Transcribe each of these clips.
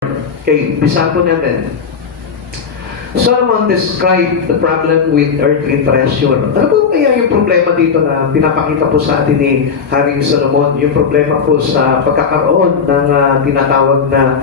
Okay, bisa po natin. Solomon described the problem with earthly treasure. Ano po kaya yung problema dito na pinapakita po sa atin ni Haring Solomon? Yung problema po sa pagkakaroon ng tinatawag na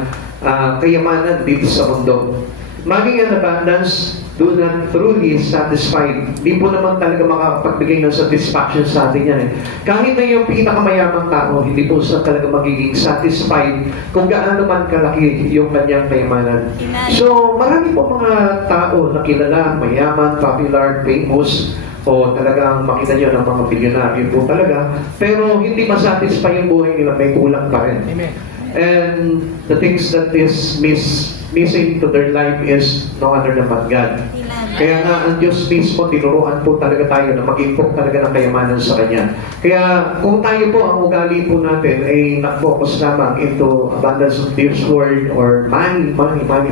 kayamanan dito sa mundo. Maging an abundance, do not truly satisfied. Di po naman talaga makakapagbigay ng satisfaction sa atin yan. Kahit na yung pinakamayamang tao, hindi po sa talaga magiging satisfied kung gaano man kalaki yung kanyang kayamanan. So, marami po mga tao na kilala, mayaman, popular, famous, o talagang makita nyo ng mga bilyonaryo po talaga, pero hindi masatisfy yung buhay nila, may kulang pa rin. Amen. And the things that is missing to their life is no other than God. Kaya nga ang Diyos mismo, tinuruan po talaga tayo na mag-impok talaga ng kayamanan sa Kanya. Kaya kung tayo po, ang ugali po natin ay nag-focus lamang into abundance of this world or money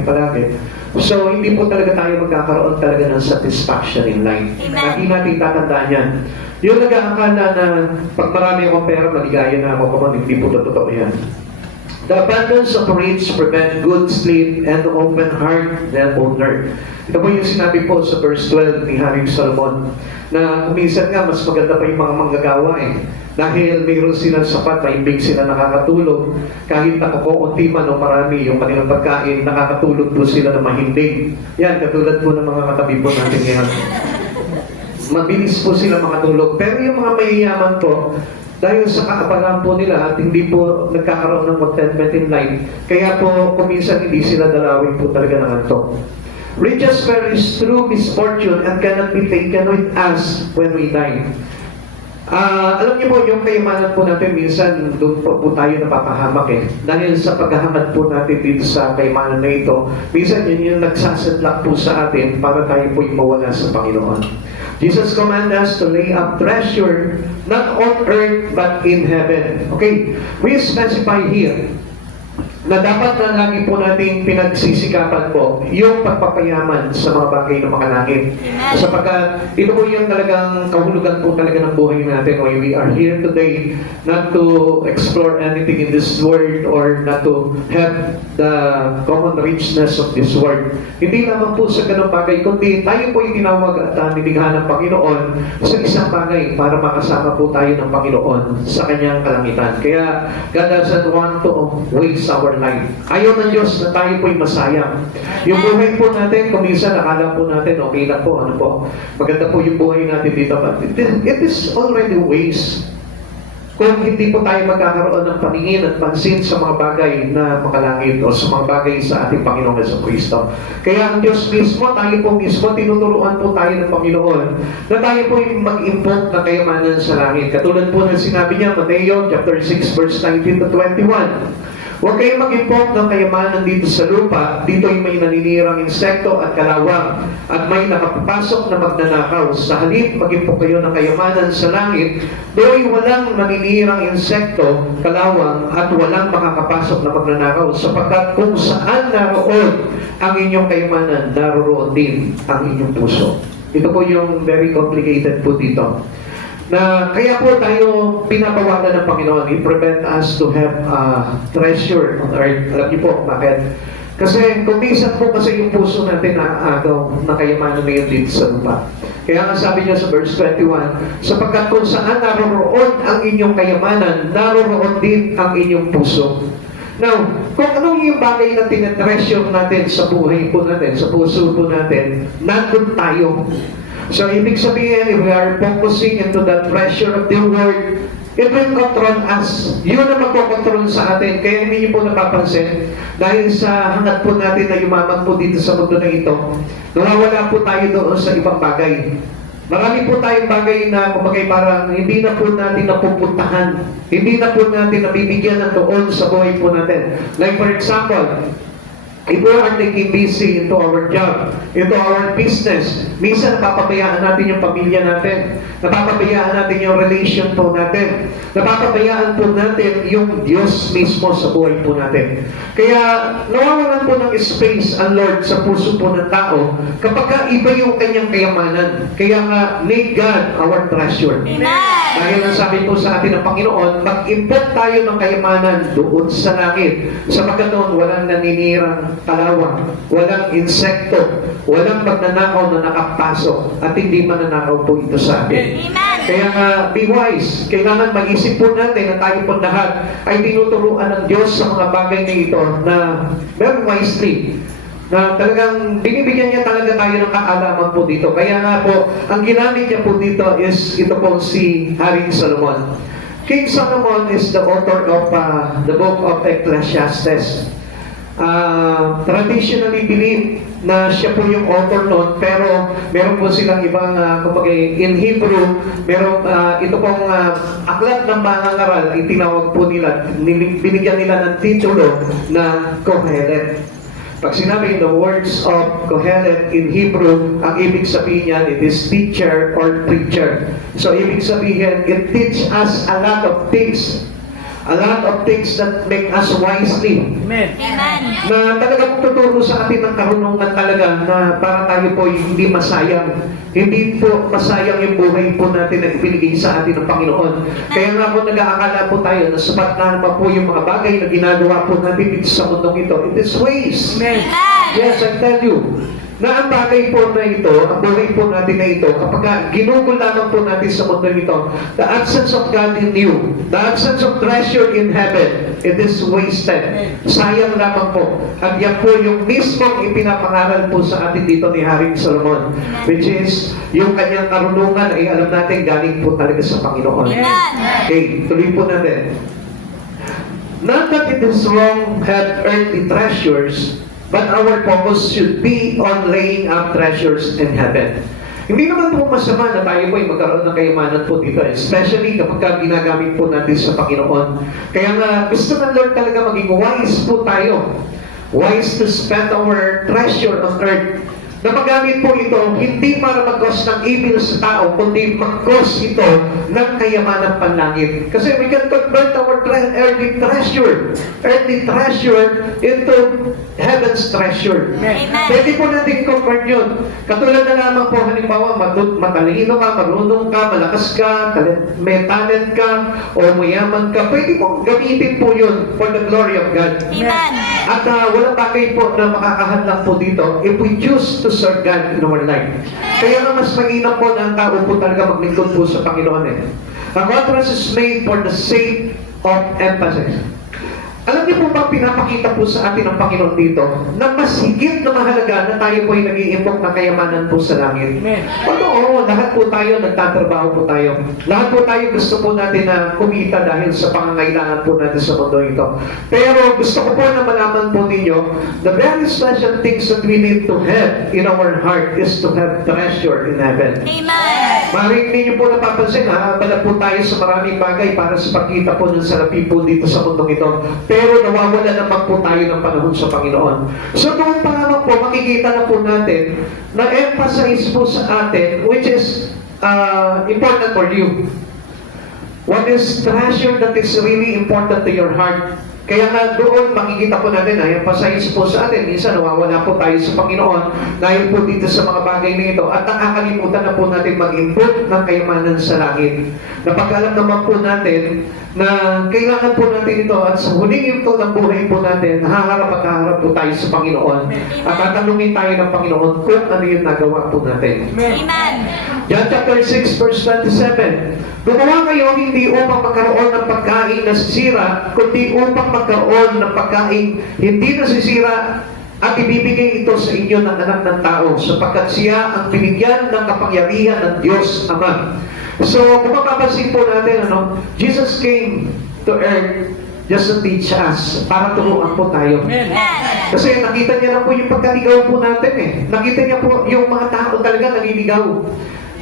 palagi. So hindi po talaga tayo magkakaroon talaga ng satisfaction in life. Hindi natin tatandaan yan. Yung nag-aakala na pag marami akong pera, maligaya na ako kapag hindi po totoo yan. The abundance of rich prevent good sleep and open heart and owner. Ito po yung sinabi po sa verse 12 ni Haring Solomon na kuminsan nga mas maganda pa yung mga manggagawa dahil mayroon silang sapat, maimbing sila nakakatulog kahit nakukunti man o marami yung kanilang pagkain, nakakatulog po sila na mahimbing. Yan, katulad po ng mga katabi po natin ngayon. Mabilis po sila makatulog. Pero yung mga mayayaman po, dahil sa kaapalan po nila at hindi po nagkakaroon ng contentment in life, kaya po kuminsan hindi sila dalawin po talaga ng antok. Riches perish through misfortune and cannot be taken with us when we die. Alam niyo po, yung kayamanan po natin, minsan doon po tayo napapahamak Dahil sa paghahamad po natin dito sa kayamanan na ito, minsan yun yung nagsasadlak po sa atin para tayo po yung mawala sa Panginoon. Jesus commanded us to lay up treasure not on earth but in heaven. Okay, we specify here na dapat na lagi po nating pinagsisikapan po yung pagpapayaman sa mga bagay ng mga langit. Sapagkat ito po yung talagang kahulugan po talaga ng buhay natin. Why we are here today, not to explore anything in this world or not to have the common richness of this world. Hindi lamang po sa ganung bagay, kundi tayo po yung tinawag at niligha ng Panginoon sa isang bagay para makasama po tayo ng Panginoon sa kanyang kalangitan. Kaya God doesn't want to waste our life. Ayaw ng Diyos na tayo po'y masayang. Yung buhay po natin, kung minsan nakala po natin, okay lang po, ano po, maganda po yung buhay natin dito, but it is already waste. Kung hindi po tayo magkakaroon ng paningin at pansin sa mga bagay na makalangit o sa mga bagay sa ating Panginoong Jesucristo. Kaya ang Diyos mismo, tayo po mismo, tinuturuan po tayo ng Panginoon na tayo po yung mag-import na kayamanan sa langit. Katulad po ng sinabi niya, Mateo chapter 6 verse 19 to 21. Huwag kayong mag-import ng kayamanan dito sa lupa, dito ay may naninirang insekto at kalawang, at may nakapapasok na magnanakaw. Sa halip, mag-import kayo ng kayamanan sa langit, doon walang naninirang insekto, kalawang, at walang makakapasok na magnanakaw, sapagkat kung saan naroon ang inyong kayamanan, naroon din ang inyong puso. Ito po yung very complicated po dito. Na kaya po tayo pinapawalan ng Panginoon. He prevent us to have treasure on earth. Alam niyo po, bakit? Kasi kung minsan po kasi yung puso natin naaagaw na kayamanan na yun dito sa lupa. Kaya nga sabi niya sa verse 21, sapagkat kung saan naroroon ang inyong kayamanan, naroroon din ang inyong puso. Now, kung anong yung bagay na tinatreasure natin sa buhay po natin, sa puso po natin, nandun tayo. So, ibig sabihin, if we are focusing into the treasure of the Word, it will control us. Yun ang magkocontrol sa atin. Kaya hindi niyo po napapansin, dahil sa hangat po natin na yumaman po dito sa mundo na ito, nawawala po tayo doon sa ibang bagay. Marami po tayong bagay na kumagay parang hindi na po natin napupuntahan. Hindi na po natin nabibigyan ng doon sa buhay po natin. Like for example, if we are taking busy into our job, into our business, minsan napapabayaan natin yung pamilya natin, napapabayaan natin yung relation po natin, napapabayaan po natin yung Diyos mismo sa buhay po natin. Kaya nawawalan po ng space ang Lord sa puso po ng tao kapag iba yung kanyang kayamanan. Kaya nga, make God our treasure. Amen. Dahil ang sabi po sa atin ng Panginoon, mag-import tayo ng kayamanan doon sa langit. Sapagkat doon, walang naninirang kalawang, walang insekto, walang magnanakaw na nakapasok, at hindi mananakaw po ito sa atin. Kaya nga, be wise. Kailangan mag-isip po natin na tayo po lahat ay tinuturuan ng Diyos sa mga bagay na ito na very wisely. Na talagang binibigyan niya talaga tayo ng kaalaman po dito. Kaya nga po, ang ginamit niya po dito is ito po si Haring Solomon. King Solomon is the author of the book of Ecclesiastes. Traditionally believed na siya po yung author noon, pero meron po silang ibang, kumbaga in Hebrew, meron ito pong aklat ng mga ngaral, ay tinawag po nila, binigyan nila ng titulo na Kohelet. Pag sinabi the words of Kohelet in Hebrew, ang ibig sabihin niyan, it is teacher or preacher. So ibig sabihin, it teach us a lot of things. A lot of things that make us wisely. Amen. Na talagang tuturo sa atin ng karunungan talaga na para tayo po hindi masayang. Hindi po masayang yung buhay po natin na ibinigay sa atin ng Panginoon. Kaya nga po nag-aakala po tayo na sapat na naman po yung mga bagay na ginagawa po natin dito sa mundong ito. It is waste. Amen. Yes, I tell you, na ang bagay po na ito, ang buhay po natin na ito, kapag ginugol lamang po natin sa mundo ito, the absence of God in you, the absence of treasure in heaven, it is wasted. Sayang lamang po. At yan po yung mismong ipinapangaral po sa atin dito ni Haring Solomon, which is yung kanyang karunungan ay alam natin galing po talaga sa Panginoon. Okay, tuloy po natin. Not that it is wrong have earthly treasures, but our focus should be on laying up treasures in heaven. Hindi naman po masama na tayo po ay magkaroon ng kayamanan po dito, especially kapag ginagamit po natin sa Panginoon. Kaya nga, gusto ng Lord talaga maging wise po tayo. Wise to spend our treasure on earth. Na magamit po ito, hindi para mag-cause ng evil sa tao, kundi mag-cause ito ng kayamanan panlangit. Kasi we can convert our earthly treasure into heaven's treasure. Amen. Pwede po natin convert yun. Katulad na lamang po, halimbawa, matalino ka, marunong ka, malakas ka, may talent ka, o mayaman ka, pwede po gamitin po yun for the glory of God. Amen. At walang bagay po na makakahadlang po dito if we choose to serve God in our life. Kaya nga mas mainam po na ang tao po talaga maglingkod po sa Panginoon eh. Ang contrast is made for the sake of emphasis. Alam niyo po ba pinapakita po sa atin ng Panginoon dito na mas higit na mahalaga na tayo po ay nag-iimpok ng kayamanan po sa langit. Amen. Oo, lahat po tayo nagtatrabaho po tayo. Lahat po tayo gusto po natin na kumita dahil sa pangangailangan po natin sa mundo ito. Pero gusto ko po na malaman po ninyo, the very special things that we need to have in our heart is to have treasure in heaven. Amen. Maring ninyo po napapansin, bala po tayo sa maraming bagay para sa pagkita po ng salapi po dito sa mundong ito. Pero nawawala naman po tayo ng panahon sa Panginoon. So doon pa naman po, makikita na po natin na emphasize po sa atin, which is important for you. What is treasure that is really important to your heart? Kaya nga doon makikita po natin na emphasize po sa atin, minsan nawawala po tayo sa Panginoon dahil po dito sa mga bagay na ito at nakakalimutan na po natin mag-input ng kayamanan sa langit. Napag-alam naman po natin na kailangan po natin ito at sa huling yugto ng buhay po natin, haharap at haharap po tayo sa Panginoon at tatanungin tayo ng Panginoon kung ano yung nagawa po natin. Amen. John chapter 6 verse 27. Gumawa kayo hindi upang magkaroon ng pagkain na sisira, kundi upang magkaroon ng pagkain hindi nasisira at ibibigay ito sa inyo ng anak ng tao sapagkat siya ang binigyan ng kapangyarihan ng Diyos Ama. So, kung mapapansin po natin, Jesus came to earth just to teach us, para turuan po tayo. Amen. Kasi nakita niya na po yung pagkaligaw po natin eh. Nakita niya po yung mga tao talaga naliligaw.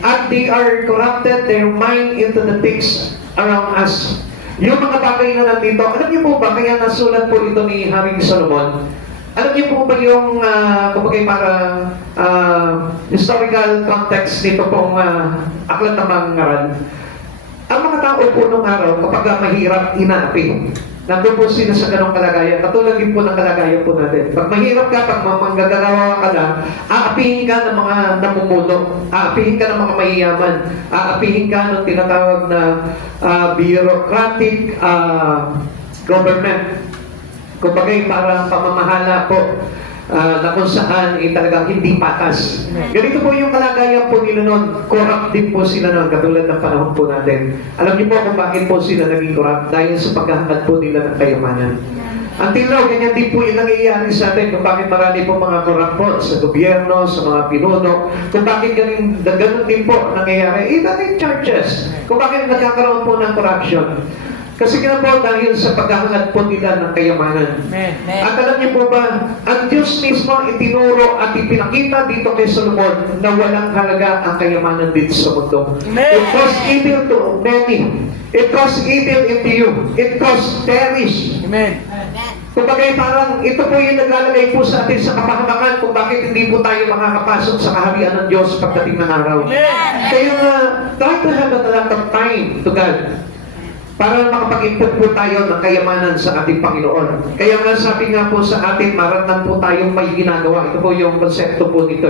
At they are corrupted their mind into the things around us. Yung mga bagay na nandito, alam niyo po ba, kaya nasulat po ito ni Haring Solomon, alam niyo po ba yung, kumbaga parang historical context nito pong aklat ng mga ngaral? Ang mga tao po nung araw, kapag mahirap, inaapi. Nandun po sila sa ganong kalagayan. Katulad din po ng kalagayan po natin. Pag mahirap ka, pag manggagarawa ka na, aapihin ka ng mga namumuno, aapihin ka ng mga mayayaman, aapihin ka ng tinatawag na bureaucratic government. Kumbaga, parang pamamahala po na kung saan talagang hindi patas. Ganito po yung kalagayan po nila noon. Corrupt din po sila noon, katulad ng panahon po natin. Alam niyo po kung bakit po sila naging corrupt? Dahil sa paghahangad po nila ng kayamanan. Until now, ganyan din po yung nangyayari sa atin kung bakit marami po mga corrupt po sa gobyerno, sa mga pinuno, kung bakit ganun din po nangyayari. Even in churches, kung bakit nagkakaroon po ng corruption. Kasi nga po dahil sa paghahangad po nila ng kayamanan. At alam niyo po ba, ang Diyos mismo itinuro at ipinakita dito kay Solomon na walang halaga ang kayamanan dito sa mundo. It was evil to many. It was evil into you. It was perish. Amen. Kumbaga parang ito po yung naglalagay po sa atin sa kapahamakan kung bakit hindi po tayo makakapasok sa kaharian ng Diyos pagdating ng araw. Kaya try to have a lot of time to God para makapag-input po tayo ng kayamanan sa ating Panginoon. Kaya nga sabi nga po sa atin, maratnan po tayong may ginagawa. Ito po yung konsepto po nito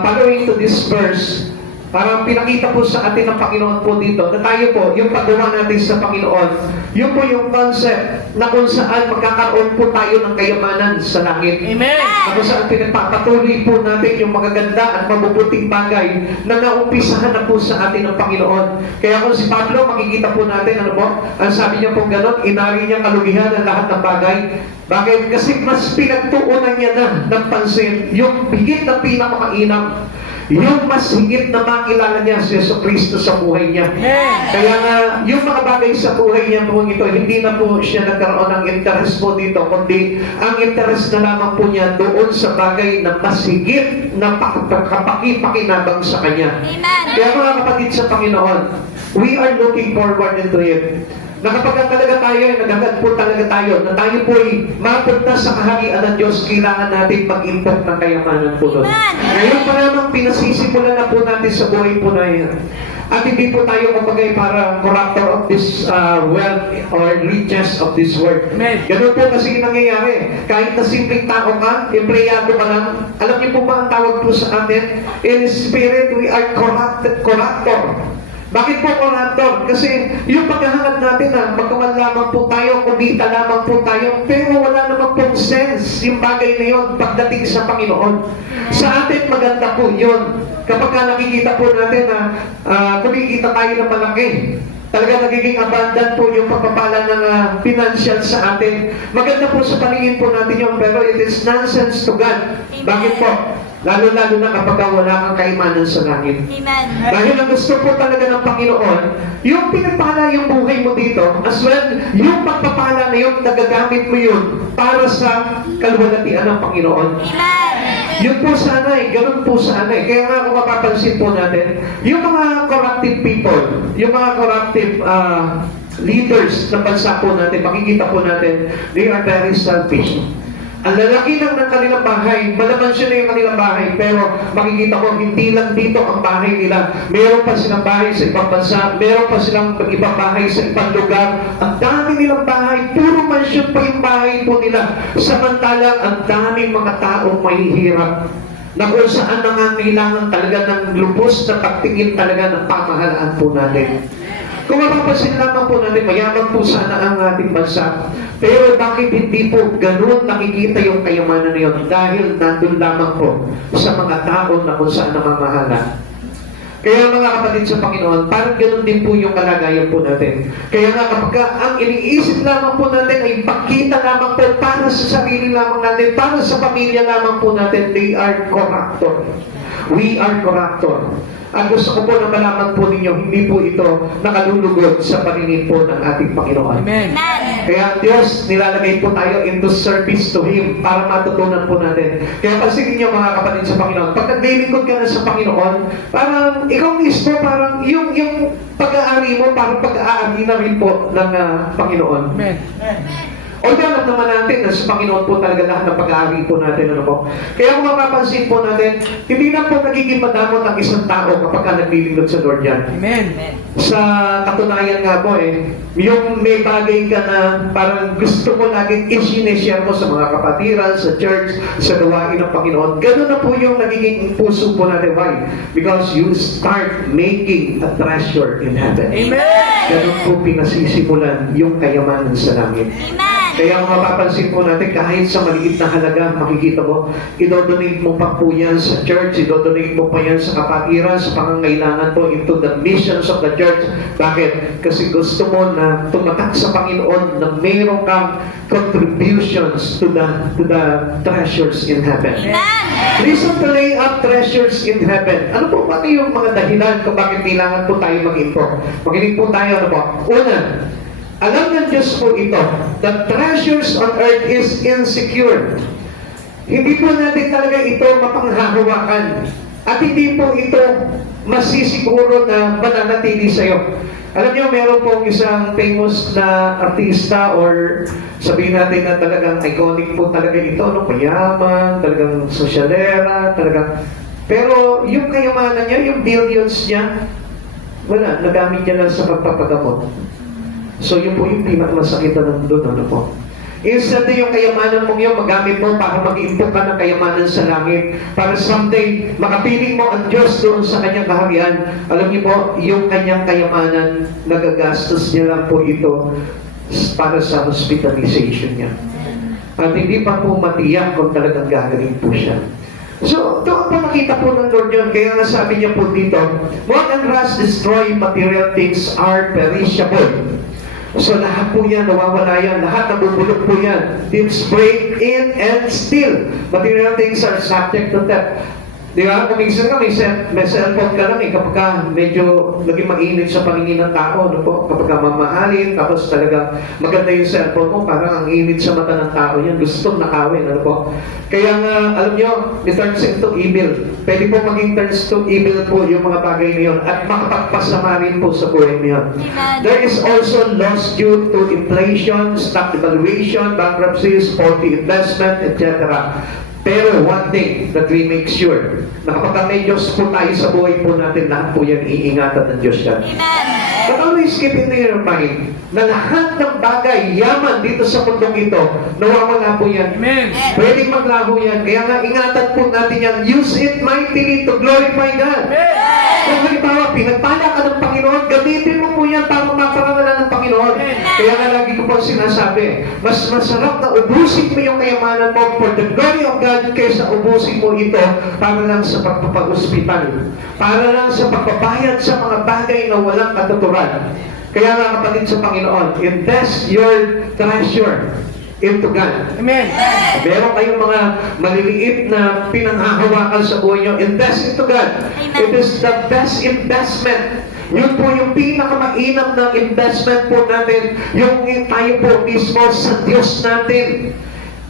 following to this verse, parang pinakita po sa atin ng Panginoon po dito na tayo po, yung paggawa natin sa Panginoon, yun po yung concept na kung saan magkakaroon po tayo ng kayamanan sa langit. Amen. Na kung saan pinagpapatuloy po natin yung magaganda at mabubuting bagay na naumpisahan na po sa atin ng Panginoon. Kaya kung si Pablo, makikita po natin, ano po, ang sabi niya po gano'n, inari niya kalugihan ang lahat ng bagay. Bakit? Kasi mas pinagtuunan niya na ng pansin yung higit na pinakamainam. Yung mas higit na makilala niya si Jesucristo sa buhay niya. Kaya nga, yung mga bagay sa buhay niya po ito, hindi na po siya nagkaroon ng interest po dito, kundi ang interest na lamang po niya doon sa bagay na mas higit na kapakipakinabang sa kanya. Kaya mga kapatid sa Panginoon, we are looking forward into it. Na kapag talaga tayo, nagagad po talaga tayo, na tayo po ay mapunta sa kaharian ng Diyos, kailangan natin mag-import ng kayamanan po doon. Ngayon pa naman, pinasisimulan na po natin sa buhay po na yan. At hindi po tayo kapagay para corruptor of this wealth or riches of this world. Ganun po kasi yung nangyayari. Kahit na simpleng tao ka, empleyado ka lang, alam niyo po ba ang tawag po sa atin? In spirit, we are corruptor. Bakit po corruptor? Kasi yung paghahangad natin na magkaman lamang po tayo, kumita lamang po tayo, pero wala namang pong sense yung bagay na yun pagdating sa Panginoon. Sa atin maganda po yun. Kapag nakikita po natin na kumikita tayo ng malaki, talaga nagiging abundant po yung pagpapala ng financial sa atin. Maganda po sa paningin po natin yun, pero it is nonsense to God. Bakit po? Lalo-lalo na kapag wala kang kaimanan sa langit. Amen. Dahil ang gusto po talaga ng Panginoon, yung pinagpala yung buhay mo dito, as well, yung pagpapala na yung nagagamit mo yun para sa kalwalatian ng Panginoon. Amen. Yun po sana ganun po sana Kaya nga kung mapapansin po natin, yung mga corruptive people, yung mga corruptive leaders ng bansa po natin, makikita po natin, they are very selfish. Ang lalaki lang ng kanilang bahay, malaman siya na yung kanilang bahay, pero makikita ko, hindi lang dito ang bahay nila. Meron pa silang bahay sa ibang bansa, meron pa silang ibang bahay sa ibang lugar. Ang dami nilang bahay, puro mansyon pa yung bahay po nila. Samantalang ang daming mga taong mahihirap na kung saan nangangailangan talaga ng lubos na pagtingin talaga ng pamahalaan po natin. Kung mapapansin lamang po natin, mayaman po sana ang ating bansa. Pero bakit hindi po ganun nakikita yung kayamanan na yun? Dahil nandun lamang po sa mga tao na kung saan namamahala. Kaya mga kapatid sa Panginoon, parang ganun din po yung kalagayan po natin. Kaya nga kapag ang iniisip lamang po natin ay pagkita lamang po para sa sarili lamang natin, para sa pamilya lamang po natin, they are corruptor. We are corruptor. At gusto ko po na malaman po ninyo, hindi po ito nakalulugod sa paningin po ng ating Panginoon. Amen. Kaya Diyos, nilalagay po tayo into service to Him para matutunan po natin. Kaya pansinin niyo mga kapatid sa Panginoon, pag naglilingkod ka na sa Panginoon, parang ikaw mismo, parang yung pag-aari mo, parang pag-aari na rin po ng Panginoon. Amen. O Although alam naman natin na sa Panginoon po talaga lahat ng pag-aari po natin, ano po. Kaya kung mapapansin po natin, hindi na po nagiging madamot ang isang tao kapag ka naglilingkod sa Lord yan. Amen. Sa katunayan nga po yung may bagay ka na parang gusto mo laging i-share mo sa mga kapatiran, sa church, sa gawain ng Panginoon. Ganun na po yung nagiging puso po natin. Why? Because you start making a treasure in heaven. Amen. Ganun po pinasisimulan yung kayamanan sa langit. Kaya kung mapapansin po natin, kahit sa maliit na halaga, makikita mo, idodonate mo pa po yan sa church, idodonate mo pa yan sa kapatiran, sa pangangailangan po into the missions of the church. Bakit? Kasi gusto mo na tumatak sa Panginoon na mayroong kang contributions to the treasures in heaven. Reason to lay up treasures in heaven. Ano po pati yung mga dahilan kung bakit kailangan po tayo mag-improve? Makinig po tayo, ano po? Una, alam ng Diyos po ito, the treasures on earth is insecure. Hindi po natin talaga ito mapanghahawakan. At hindi po ito masisiguro na mananatili sa'yo. Alam niyo, meron pong isang famous na artista or sabihin natin na talagang iconic po talaga ito, no? Mayaman, talagang sosyalera, talagang... Pero yung kayamanan niya, yung billions niya, wala, nagamit niya lang sa pagpapagamot. So yun po yung pinakamasakit na nandun, ano po. Instead na yung kayamanan mong yun, magamit mo para mag-iimpok ka ng kayamanan sa langit. Para someday, makapiling mo ang Diyos doon sa kanyang kaharian. Alam niyo po, yung kanyang kayamanan, nagagastos niya lang po ito para sa hospitalization niya. At hindi pa po matiyak kung talagang gagaling po siya. So, doon po nakita po ng Lord yun. Kaya nga sabi niya po dito, moth and rust destroy, material things are perishable. So lahat po yan, nawawala yan. Lahat nabubulok po yan. Thieves break in and steal. Material things are subject to theft. Di ba? Kung minsan ka, may cellphone ka lang kapag ka medyo naging mainit sa paningin ng tao, ano po? Kapag ka mamahalin, tapos talagang maganda yung cellphone mo, parang ang init sa mata ng tao yan. Gustong nakawin, ano po? Kaya nga, alam nyo, it turns into evil. Pwede po maging turns to evil po yung mga bagay na yun at makapagpasama rin po sa buhay na yun. There is also loss due to inflation, stock devaluation, bankruptcies, faulty investment, etc. Pero one thing that we make sure, na kapag may Diyos po tayo sa buhay po natin, lahat po yan iingatan ng Diyos yan. But always keep in your mind na lahat ng bagay, yaman dito sa mundong ito, nawawala po yan. Amen. Pwedeng maglaho yan. Kaya nga, ingatan po natin yan. Use it mightily to glorify God. Kung halimbawa, pinagpala ka ng Panginoon, gamitin mo po yan para maparangalan ng Panginoon. Kaya nga lagi ko po sinasabi, mas masarap na ubusin mo yung kayamanan mo for the glory of God kaysa ubusin mo ito para lang sa pagpapag-hospital. Para lang sa pagbabayad sa mga bagay na walang katuturan. Kaya nga kapatid sa Panginoon, invest your treasure into God. Amen. Meron kayong mga maliliit na pinanghahawakan sa buhay nyo, invest into God. It is the best investment. Yun po yung pinakamainam na investment po natin, yung tayo po mismo sa Diyos natin.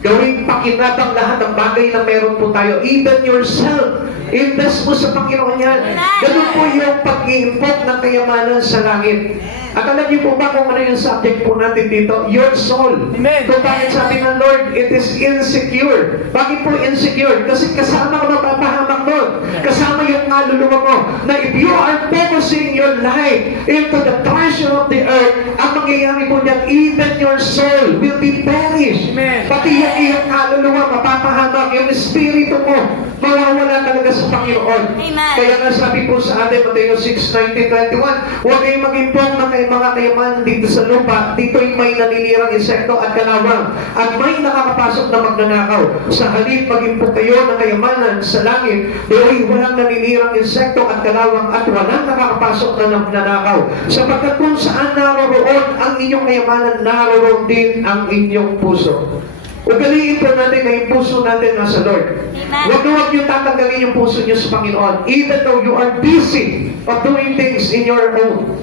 Gawing pakinabang lahat ng bagay na meron po tayo, even yourself. Invest mo sa Panginoon yan. Ganun po yung pag-iimpok ng kayamanan sa langit. At alam niyo po ba kung ano yung subject po natin dito? Your soul. Amen. Kung bakit sabi ng Lord, it is insecure. Bakit po insecure? Kasi kasama ka mapapahamak nun. Kasama yung kaluluwa mo. Na if you are focusing your life into the treasure of the earth, ang mangyayari po niyan, even your soul will be perished. Amen. Pati yung iyong kaluluwa mapapahamak. Yung espiritu mo, mawawala talaga sa Panginoon. Amen. Kaya nga sabi po sa atin, Mateo 6:19-21, huwag kayong mag-impong ng mga kayamanan dito sa lupa. Dito'y may naninirang insekto at kalawang. At may nakakapasok na magnanakaw. Sa halip, mag-impong kayo ng kayamanan sa langit. Do'y walang naninirang insekto at kalawang at walang nakakapasok na magnanakaw. Sapagkat kung saan naroroon ang inyong kayamanan, naroroon din ang inyong puso. Ugaliin po natin na yung puso natin nasa Lord. Huwag niyo tatanggalin yung puso niyo sa Panginoon. Even though you are busy of doing things in your own.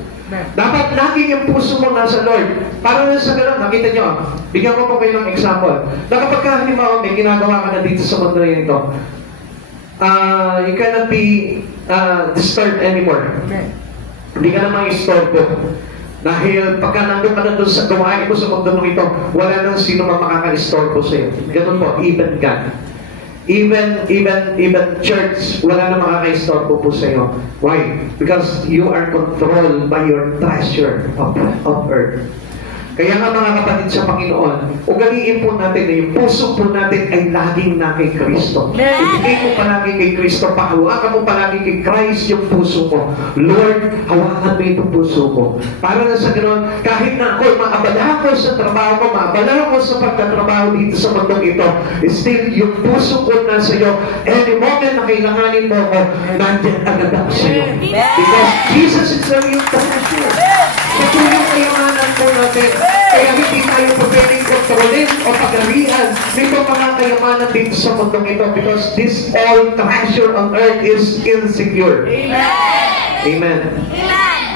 Dapat lagi yung puso mo nasa Lord. Para na sa ganun, nakita nyo, bigyan ko po kayo ng example. Na kapag halimbawa may ginagawa ka na dito sa mundo na ito, you cannot be disturbed anymore. Hindi ka na ma-istorbo. Dahil pagka nandun ka na doon sa gawain mo sa mundo ito, wala nang sino man makaka-restore po sa'yo. Ganun po, even God. Even church, wala na makaka-restore po sa'yo. Why? Because you are controlled by your treasure of earth. Kaya nga mga kapatid sa Panginoon, ugaliin po natin na yung puso po natin ay laging na kay Kristo. Ibigay mo palagi kay Kristo, pahawakan mo palagi kay Christ yung puso mo. Lord, hawakan mo itong puso ko. Para na sa ganoon, kahit na ako, maabala ko sa trabaho ko, maabala ko sa pagtatrabaho dito sa mundong ito, still, yung puso ko nasa iyo, any moment na kailanganin mo ako, nandiyan agad ako sa iyo. Because Jesus is the real treasure. Ito yung kayamanan po natin. Kaya hindi tayo pwedeng kontrolin o pagalian nito mga kayamanan dito sa mundong ito because this all treasure on earth is insecure. Amen. Amen.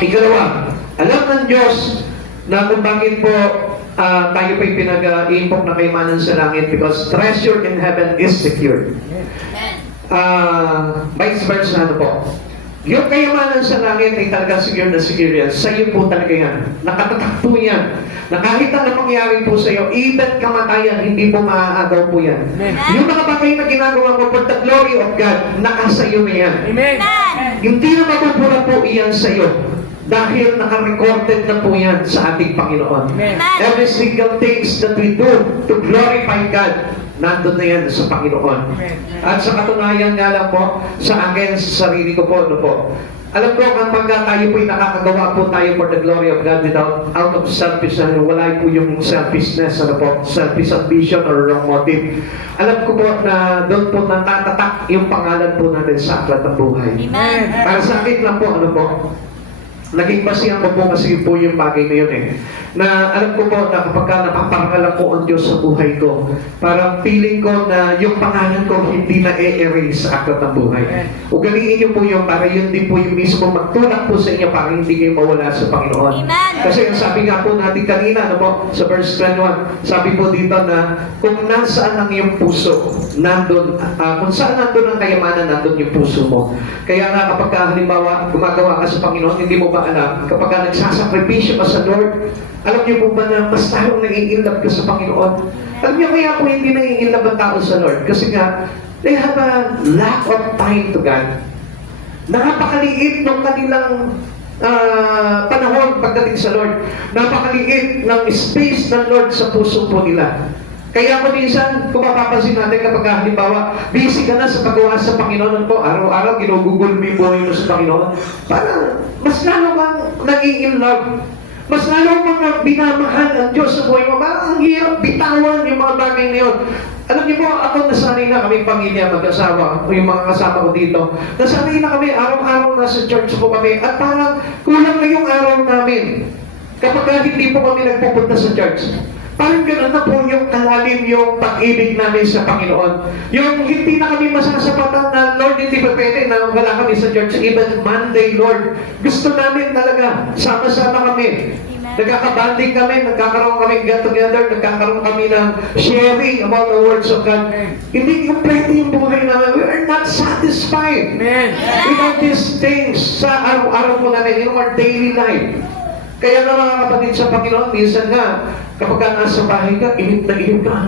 Ikalawa, alam ng Diyos na kung bakit po tayo po'y pinag-iimpok na kayamanan sa langit because treasure in heaven is secure. Vice versa, ano po? Yung kayamanan sa langit ay talagang secure na secure yan. Sa iyo po talaga yan. Nakatatak po yan. Na kahit ang mangyari po sa iyo, even kamatayan, hindi po maaagaw po yan. Amen. Yung mga bagay na ginagawa mo for the glory of God, nakasa iyo na yan. Amen. Hindi na mapupura po iyan sa iyo. Dahil naka-recorded na po yan sa ating Panginoon. Amen. Every single things that we do to glorify God, nandun na yan sa Panginoon. At sa katunayan nga lang po, sa akin, sa sarili ko po, ano po, alam ko kapag tayo po'y nakakagawa po tayo for the glory of God without out of selfish, wala po yung selfishness, ano po, selfish ambition or wrong motive. Alam ko po na doon po natatatak yung pangalan po natin sa aklat ng buhay. Amen. Para sa akin lang po, ano po, naging basihan ko po kasi po yung bagay na yun na alam ko po na kapag napaparangalan ko ang Diyos sa buhay ko, parang feeling ko na yung pangalan ko hindi na e-erase sa aklat ng buhay. Ugaliin niyo po yun para yun din po yung mismo magtulak po sa inyo para hindi kayo mawala sa Panginoon. Amen. Kasi ang sabi nga po natin kanina, ano po, sa verse 21, sabi po dito na kung nasaan ang iyong puso, nandun, kung saan nandun ang kayamanan, nandun yung puso mo. Kaya nga kapag halimbawa gumagawa ka sa Panginoon, hindi mo ba alam, kapag nagsasakripisyo ka sa Lord, alam niyo po ba na mas talong nag-i-inlove ka sa Panginoon? Alam niyo kaya po hindi nag-i-inlove ang tao sa Lord? Kasi nga, they have a lack of time to God. Napakaliit ng kanilang panahon pagdating sa Lord. Napakaliit ng space ng Lord sa puso po nila. Kaya kung minsan, kung mapapansin natin kapag halimbawa, busy ka na sa paggawa sa Panginoon po, araw-araw ginugugol mo yung buhay mo sa Panginoon, parang mas lalo kang nag-i-inlove. Mas lalo kang binamahal ang Diyos sa buhay mo. Parang ang hirap bitawan yung mga bagay na yun. Alam niyo po, ako nasanay na kaming pamilya, mag-asawa, o yung mga kasama ko dito. Nasanay na kami, araw-araw nasa church po kami, at parang kulang na yung araw namin. Kapag hindi po kami nagpupunta sa church. Parang gano'n na po yung kalalim yung pag-ibig namin sa Panginoon. Yung hindi na kami masasapatan na, Lord, hindi pa pwede na wala kami sa church. Even Monday, Lord. Gusto namin talaga. Sama-sama kami. Nagkakabanding kami, nagkakaroon kami get together, nagkakaroon kami ng sharing about the words of God. Hindi kompleto yung buhay namin. We are not satisfied without these things sa araw-araw po namin in our daily life. Kaya nga mga kapatid sa Panginoon, minsan nga, kapag nasa bahay ka, inip na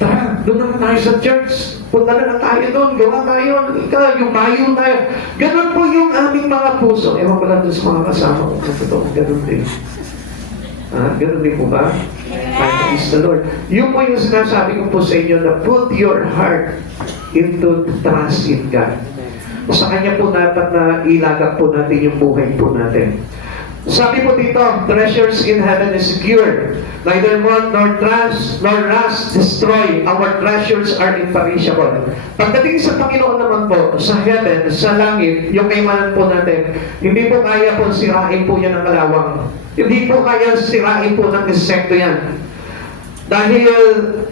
tara, doon naman tayo sa church. Punta na tayo doon, gawa tayo, yumayo tayo. Ganon po yung aming mga puso. Ewan ko lang doon sa mga kasama ko. Totoo, ganon din. Ganon din po ba? Praise the Lord. Yun po yung sinasabi ko po sa inyo na put your heart into trust in God. Sa Kanya po dapat na ilagak po natin yung buhay po natin. Sabi po dito, treasures in heaven is secure. Neither moth nor rust destroy. Our treasures are imperishable. Pagdating sa Panginoon naman po, sa heaven, sa langit, yung kayamanan po natin, hindi po kaya po sirain po yan ng kalawang. Hindi po kaya sirain po ng insekto yan. Dahil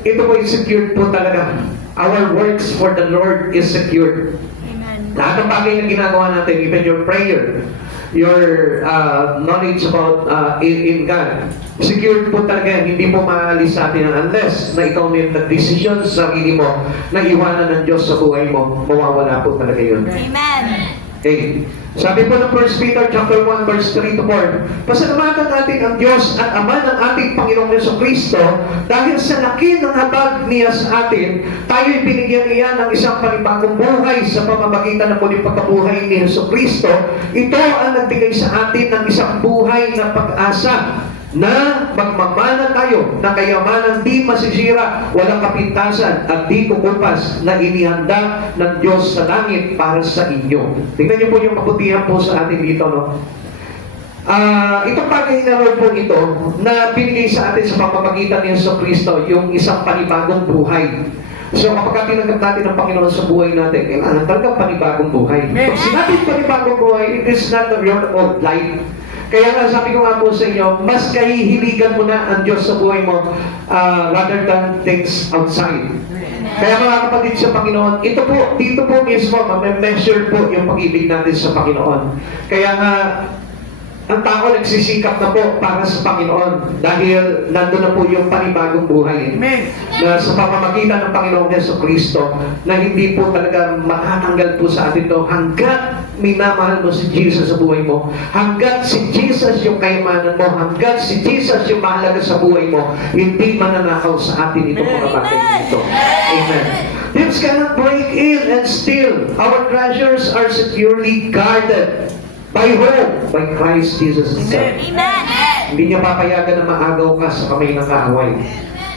ito po is secured po talaga. Our works for the Lord is secured. Amen. Lahat ng bagay na ginagawa natin, even your prayer, your knowledge about in God. Secured po talaga yan. Hindi po maalis sa atin unless na ikaw may nag-decision sa sarili mo na iwanan ng Diyos sa buhay mo. Mawawala po talaga yun. Amen. Okay. Sabi po ng 1 Peter chapter 1 verse 3 to 4, pasalamatan natin ang Diyos at Ama ng ating Panginoong Jesucristo dahil sa laki ng habag niya sa atin, tayo'y binigyan niya ng isang panibagong buhay sa pamamagitan ng muling pagkabuhay ni Jesucristo. Ito ang nagbigay sa atin ng isang buhay na pag-asa na magmamana tayo na kayamanang di masisira, walang kapintasan at di kukupas na inihanda ng Diyos sa langit para sa inyo. Tingnan niyo po yung kabutihan po sa atin dito, no? Itong bagay na rin po ito na binigay sa atin sa pamamagitan ni Jesucristo, yung isang panibagong buhay. So kapag tinanggap natin ang Panginoon sa buhay natin, kailangan talagang panibagong buhay. Pag sinabing panibagong buhay, it is not a real old life. Kaya nga sabi ko nga po sa inyo, mas kahihiligan mo na ang Diyos sa buhay mo rather than things outside. Kaya mga kapatid sa Panginoon, ito po, dito po mismo, ma-measure po yung pag-ibig natin sa Panginoon. Kaya nga, ang tao nagsisikap na po para sa Panginoon dahil nandun na po yung panibagong buhay. Amen. Na sa pamamagitan ng Panginoong Jesucristo na hindi po talaga matatanggal po sa atin ito hanggat minamahal mo si Jesus sa buhay mo, hanggat si Jesus yung kayamanan mo, hanggat si Jesus yung mahalaga sa buhay mo, hindi mananakaw sa atin ito mga bagay nito. Amen. Thieves cannot break in and steal. Our treasures are securely guarded. By whom? By Christ Jesus Himself. Hindi niya papayagan na maagaw ka sa kamay ng kaaway.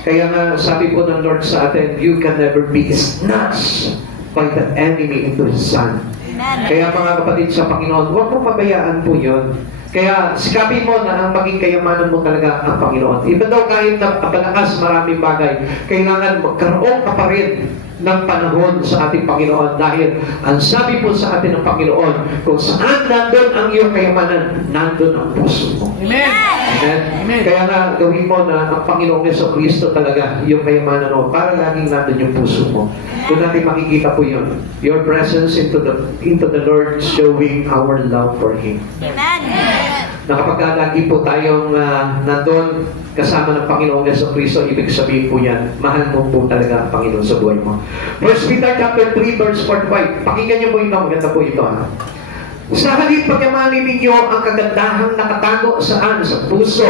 Kaya nga, sabi po ng Lord sa atin, you can never be snatched by the enemy into His Son. Kaya mga kapatid sa Panginoon, huwag mo pabayaan po yun. Kaya sikapin mo na ang maging kayamanan mo talaga ang Panginoon. Even though kahit na palakas maraming bagay, kailangan magkaroon ka pa rin ng panahon sa ating Panginoon dahil ang sabi po sa atin ng Panginoon, kung saan nandun ang iyong kayamanan, nandun ang puso mo. Amen. Amen? Amen. Kaya nga, gawin mo na ang Panginoong Jesucristo talaga yung kayamanan mo para laging nandun yung puso mo. Doon natin makikita po yun. Your presence into the Lord showing our love for Him. Na kapag lagi po tayong nandun kasama ng Panginoong Jesucristo, ibig sabihin po yan, mahal mo po talaga ang Panginoon sa buhay mo. 1 Peter chapter 3 verse 45. Pakinggan niyo po ito, maganda po ito. Sa halip pagyamanin ninyo ang kagandahang nakatago saan? Sa puso.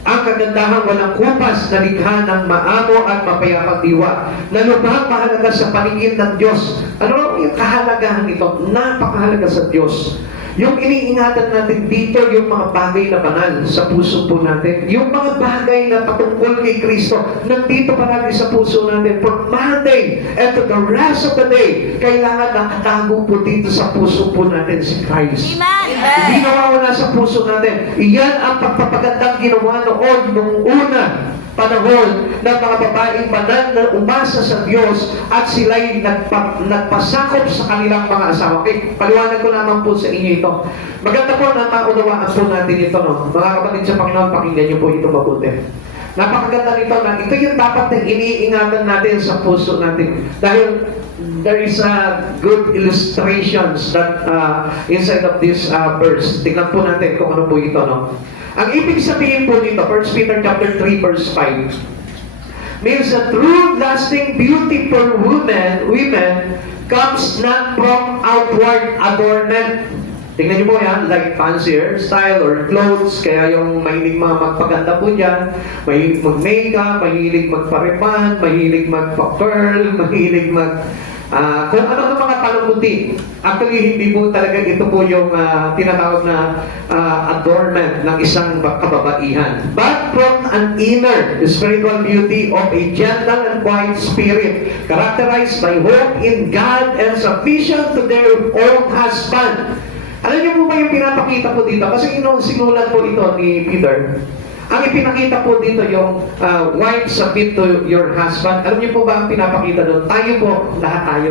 Ang kagandahang walang kupas na likha ng maamo at mapayapang diwa na lubhang mahalaga sa paningin ng Diyos. Ano yung kahalagahan nito? Napakahalaga sa Diyos. Yung iniingatan natin dito, yung mga bagay na banal sa puso po natin, yung mga bagay na patungkol kay Kristo, nandito palagi sa puso natin from Monday and to the rest of the day, kailangan nakatago po dito sa puso po natin si Christ. Hindi nawawala sa puso natin. Iyan ang pagpapagandang ginawa noon nung una panahon ng mga babaeng banal na umasa sa Diyos at sila'y nagpasakop sa kanilang mga asawa. Okay, paliwanag ko naman po sa inyo ito. Maganda po na maunawaan po natin ito, no? Mga kapatid sa Panginoon, pakinggan niyo po ito mabuti. Napakaganda nito na ito yung dapat na iniingatan natin sa puso natin. Dahil there is a good illustrations that inside of this verse. Tingnan po natin kung ano po ito, no? Ang ibig sabihin po dito, 1 Peter chapter 3 verse 5, means a true lasting beauty for women comes not from outward adornment. Tingnan niyo po yan, like fancy hairstyle or clothes, kaya yung mahilig mga magpaganda po dyan, mahilig mag-makeup, mahilig magpa-repan, mahilig magpa-pearl, mahilig kung ano ng mga palamuti. Actually, hindi po talaga ito po yung tinatawag na adornment ng isang kababaihan. But from an inner spiritual beauty of a gentle and quiet spirit, characterized by hope in God and submission to their own husband. Alam niyo po ba yung pinapakita po dito? Kasi sinulat po ito ni Peter. Ang ipinakita po dito yung wife submit to your husband. Alam niyo po ba ang pinapakita doon? Tayo po, lahat tayo.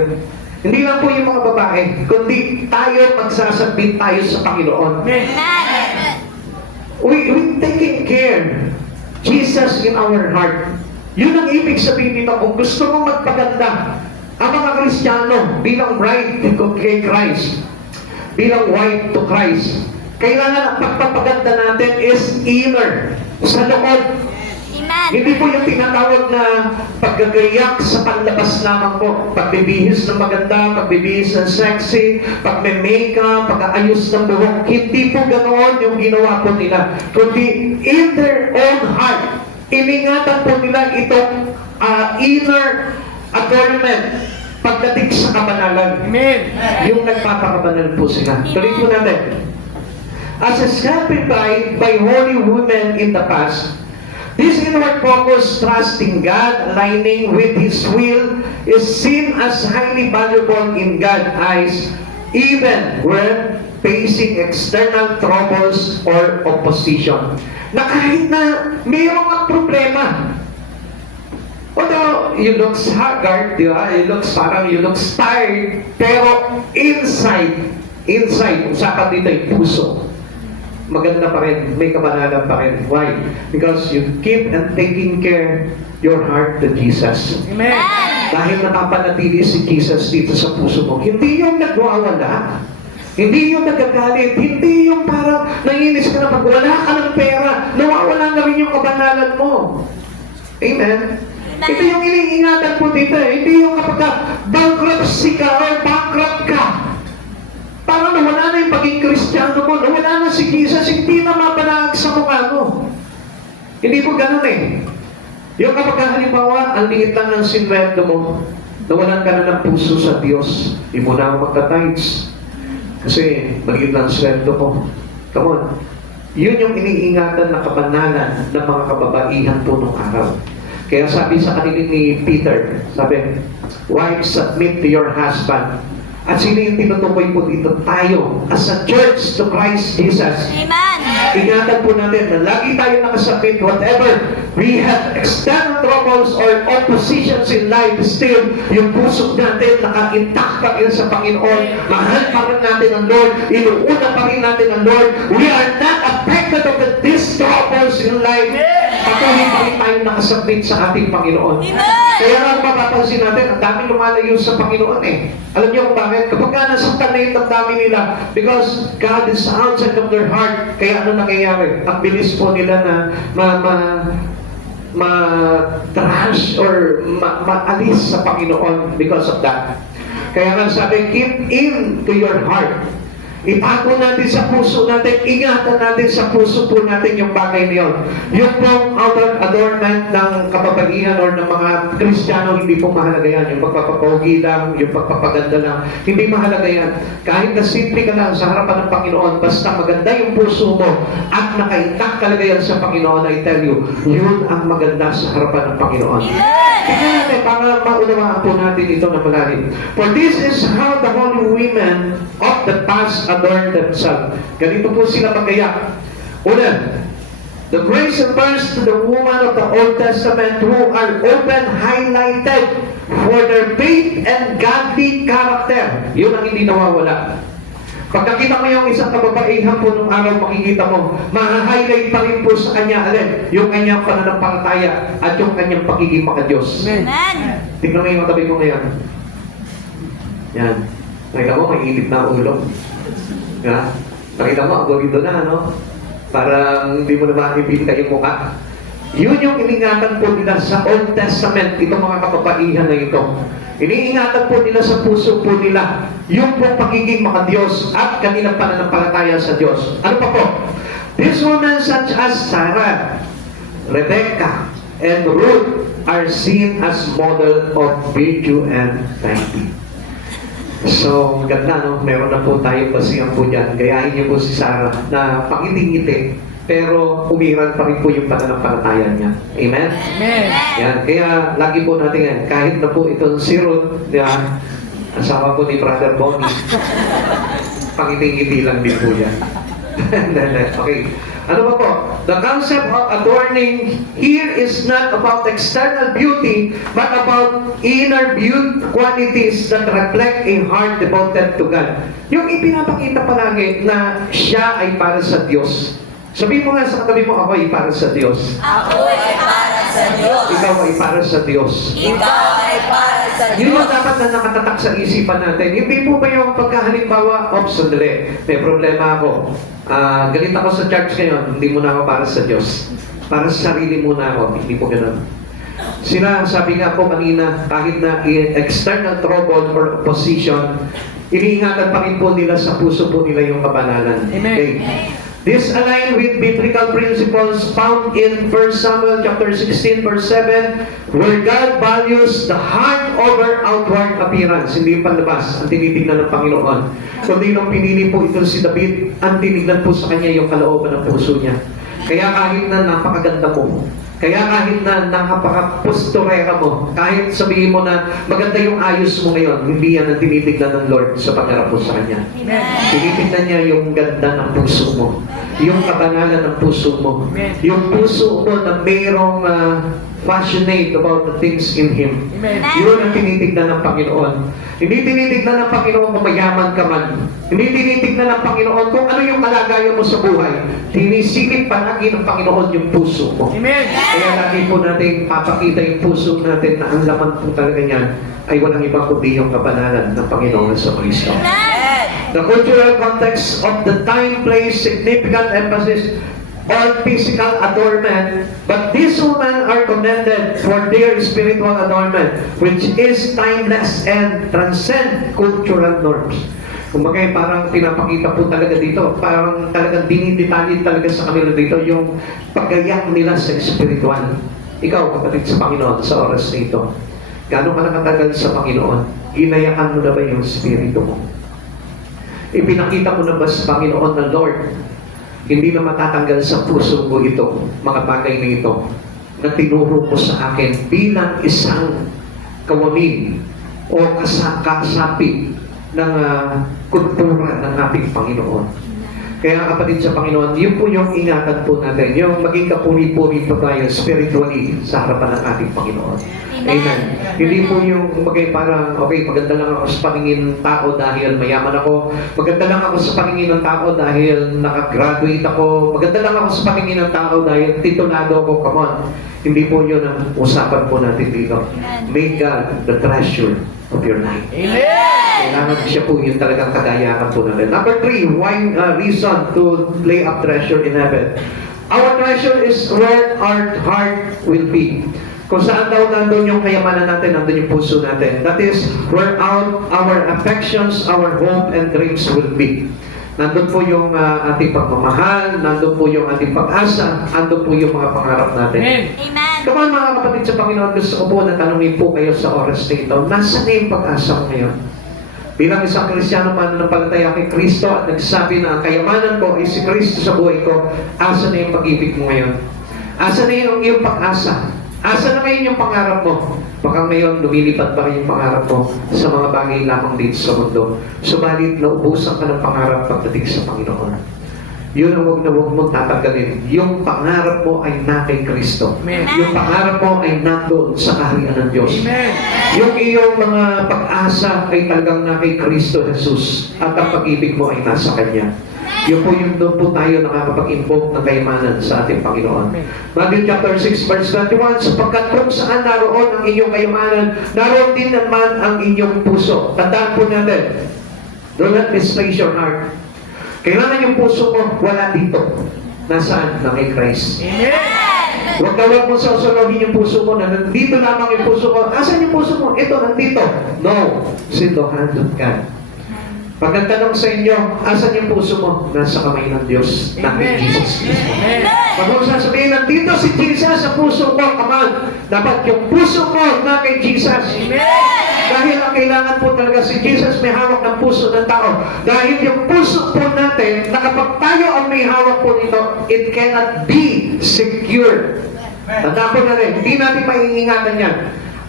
Hindi lang po yung mga babae, kundi tayo magsasubmit tayo sa Panginoon. We taking care. Jesus in our heart. Yun ang ibig sabihin dito. Kung gusto mong magpaganda, ang mga Kristiyano bilang bride kay Christ, bilang wife to Christ, kailangan ang pagpapaganda natin is inner, sa loob. Hindi po yung tinatawag na paggagayak sa panlabas lamang po. Pagbibihis ng maganda, pagbibihis ng sexy, pagme-makeup, pag-aayos ng buhok. Hindi po ganoon yung ginawa po nila. Kundi in their own heart, iningatan po nila itong inner adornment pagdating sa kabanalan. Amen. Yung nagpapakabanal po sila. Tuloy po natin. As exemplified by holy women in the past, this inward focus, trust in God, aligning with His will, is seen as highly valuable in God's eyes, even when facing external troubles or opposition. Na kahit na mayroong ang problema, although you look haggard, di ba? You look tired, pero inside, usapan dito yung puso. Maganda pa rin, may kabanalan pa rin. Why? Because you keep and taking care your heart to Jesus. Amen. Dahil napapanatili si Jesus dito sa puso mo. Hindi yung nagwawala. Hindi yung nagagalit. Hindi yung parang nanginis ka na pag wala ka ng pera. Nawawala na rin yung kabanalan mo. Amen? Ito yung iniingatan po dito eh. Hindi yung kapag bankruptcy ka or bankrupt ka. Parang nawala na yung pagiging Kristiyano mo, nawala na si Jesus, hindi na mapanahag sa mukha mo. Hindi po ganun eh. Yung kapag halimbawa, ang liit lang ng sinweldo mo, nawalan ka na ng puso sa Diyos, hindi mo na ako magka-tithes. Kasi maliit lang ang sweldo mo. Come on. Yun yung iniingatan na kabanalan ng mga kababaihan po nung araw. Kaya sabi sa kanila ni Peter, sabi, wives, submit to your husband. At sino yung tinutukoy po dito? Tayo, as a church to Christ Jesus. Amen. Ingatan po natin na lagi tayo nakasubmit, whatever we have external troubles or oppositions in life, still, yung puso natin naka-intact pa rin sa Panginoon. Mahal pa rin natin ang Lord. Inuuna pa rin natin ang Lord. We are not affected of these troubles in life. Patuloy pa rin tayo nakasubmit sa ating Panginoon. Amen. Kaya nga mapapansin natin, ang dami lumalayo sa Panginoon eh. Alam niyo kung bakit? Kapag ka nasaktan na yung damdamin nila, because God is outside of their heart, kaya ano nangyayari? Ang bilis po nila na ma-trash or maalis sa Panginoon because of that. Kaya nga sabi, keep in to your heart. Itago natin sa puso natin, ingatan natin sa puso po natin yung bagay na yun. Yung pong outer adornment ng kababaihan or ng mga Kristiyano, hindi po mahalaga yan. Yung pagpapapogi lang, yung pagpapaganda lang, hindi mahalaga yan. Kahit na simple ka lang sa harapan ng Panginoon, basta maganda yung puso mo at nakaintak talaga yan sa Panginoon, I tell you, yun ang maganda sa harapan ng Panginoon. Kaya natin, para maunawaan po natin ito na malalim. For this is how the holy women of the past adorn themselves. Ganito po sila magayak. Una, the grace and verse to the woman of the Old Testament who are open highlighted for their faith and godly character. Yun ang hindi nawawala. Pagkakita mo yung isang kababaihan po nung araw, makikita mo, ma-highlight pa rin po sa kanya, alin, yung kanyang pananampalataya at yung kanyang pagiging maka-Diyos. Amen. Tingnan mo yung matabi mo ngayon. Yan. Nakita mo, may init na ulo. Yan. Nakita mo, ang dito na, ano? Parang hindi mo na makikita yung mukha. Yun yung iningatan po nila sa Old Testament, itong mga kababaihan na ito. Iniingatan po nila sa puso po nila yung pong pagiging maka-Diyos at kanilang pananampalataya sa Diyos. Ano pa po? These women such as Sarah, Rebecca, and Ruth are seen as model of virtue and piety. So, ganda, no? Meron na po tayo basihan po dyan. Gayahin niyo po si Sarah na pangiting-ngiti, pero umiral pa rin po yung pananampalataya niya. Amen? Amen. Yan. Kaya, lagi po natin yan. Kahit na po itong si Ruth, di ba? Asawa po ni Brother Bonnie. Pangiting-ngiti lang din po yan. Okay. Ano ba po? The concept of adorning here is not about external beauty, but about inner beauty qualities that reflect a heart devoted to God. Yung ipinapakita palagi na siya ay para sa Diyos. Sabihin mo nga sa katabi mo, ako ay para sa Diyos. Ako ay para sa Diyos. Ikaw ay para sa Diyos. Ikaw ay para sa Yun Diyos. yung dapat na nakatatak sa isipan natin. Hindi po ba yung pagkahalimbawa, sandali, may problema ako. Galit ako sa church ngayon, hindi mo na ako para sa Diyos. para sa sarili muna ako. Hindi po ganun. Sila, sabi nga po kanina, kahit na external trouble or opposition, iniingatan pa rin po nila sa puso po nila yung kabanalan. Okay. This align with biblical principles found in 1 Samuel chapter 16 verse 7, where God values the heart over outward appearance. Hindi palabas ang tinitignan ng Panginoon. Kundi nung pinili po ito si David, ang tinignan po sa kanya yung kalooban ng puso niya. Kaya kahit na napakaganda mo, kaya kahit na nakapakapusturera mo, kahit sabihin mo na maganda yung ayos mo ngayon, hindi yan ang tinitignan ng Lord sa pagharap mo sa Kanya. Tinitignan niya yung ganda ng puso mo, yung kabanalan ng puso mo, yung puso mo na mayroong passionate about the things in Him. Yun ang tinitignan ng Panginoon. Hindi tinitignan ng Panginoon kung mayaman ka man. Hindi tinitignan ng Panginoon kung ano yung kalagayan mo sa buhay. Tinisilip palagi ng Panginoon yung puso mo. Kaya lagi po natin papakita yung puso natin na ang laman po talaga niyan ay walang iba kundi yung kabanalan ng Panginoon sa Kristo. The cultural context of the time plays significant emphasis on physical adornment, but these women are commended for their spiritual adornment, which is timeless and transcend cultural norms. Kumbaga parang pinapakita po talaga dito, parang talagang dinidetalye talaga sa kanila dito yung paggayak nila sa spiritual. Ikaw, kapatid sa Panginoon, sa oras na ito, gano'n ka nakatagal sa Panginoon? Inayakan mo na ba yung spirito mo? Ipinakita mo na ba sa Panginoon na Lord, hindi na matatanggal sa puso ko ito, mga bagay na ito, na tinuro mo sa akin bilang isang kawamil o kasapi ng kultura ng ating Panginoon. Kaya kapatid sa Panginoon, yun po yung ingatan po natin, yung maging kapuri-puri po tayo spiritually sa harapan ng ating Panginoon. Amen. Hindi po yung magay parang, okay, maganda lang ako sa paningin ng tao dahil mayaman ako. Maganda lang ako sa paningin ng tao dahil nakagraduate ako. Maganda lang ako sa paningin ng tao dahil titulado ako. Come on. Hindi po yun ang usapan po natin dito. Make God the treasure of your life. Amen! Kailangan siya po yung talagang kagayahan po natin. Number 3, why reason to lay up treasure in heaven? Our treasure is where our heart will be. Kung saan daw nandun yung kayamanan natin, nandun yung puso natin. That is where our affections, our hope, and dreams will be. Nandun po yung ating pagmamahal, nandun po yung ating pag-asa, nandun po yung mga pangarap natin. Amen. Come on mga kapatid sa Panginoon, gusto ko po na tanungin po kayo sa oras na ito, nasaan na yung pag-asa mo ngayon? Bilang isang Kristiyano mananampalataya kay Kristo at nagsabi na ang kayamanan ko ay si Kristo sa buhay ko, asa na yung pag-ibig mo ngayon? Asa na yung iyong pag-asa? Asa na ngayon yung pangarap mo? Baka ngayon lumilipad pa rin yung pangarap mo sa mga bagay lamang dito sa mundo. Subalit naubusan ka ng pangarap pagdating sa Panginoon. Yun ang huwag na huwag mong tatanggalin. Yung pangarap mo ay na kay Kristo. Amen. Yung pangarap mo ay nandoon sa kaharian ng Diyos. Amen. Yung iyong mga pag-asa ay talagang na kay Kristo Jesus at ang pag-ibig mo ay nasa Kanya. Yun po yung doon po tayo nakakapag-invoke ng kayamanan sa ating Panginoon. Matthew chapter 6 verse 21, sapagkat kung saan naroon ang inyong kayamanan, naroon din naman ang inyong puso. Tandaan po natin, do not misplace your heart. Kailangan yung puso mo, wala dito. Nasaan? Na kay Christ. Amen! Huwag na huwag mo sasaluhin yung puso mo na nandito lamang yung puso ko. Asan yung puso mo? Ito, nandito. No. It's in the hand of God. Pag nagtanong sa inyo, asan yung puso mo? Nasa kamay ng Diyos, na kay Amen. Jesus Christ. Amen! Pag mo sasabihin, nandito si Jesus sa puso ko, come on. Dapat yung puso mo na kay Jesus. Amen! Dahil ang kailangan po talaga si Jesus may hawak ng puso ng tao. Dahil yung puso po natin, na kapag tayo ang may hawak po nito, it cannot be secure. Tanda po natin, hindi natin maiingatan yan.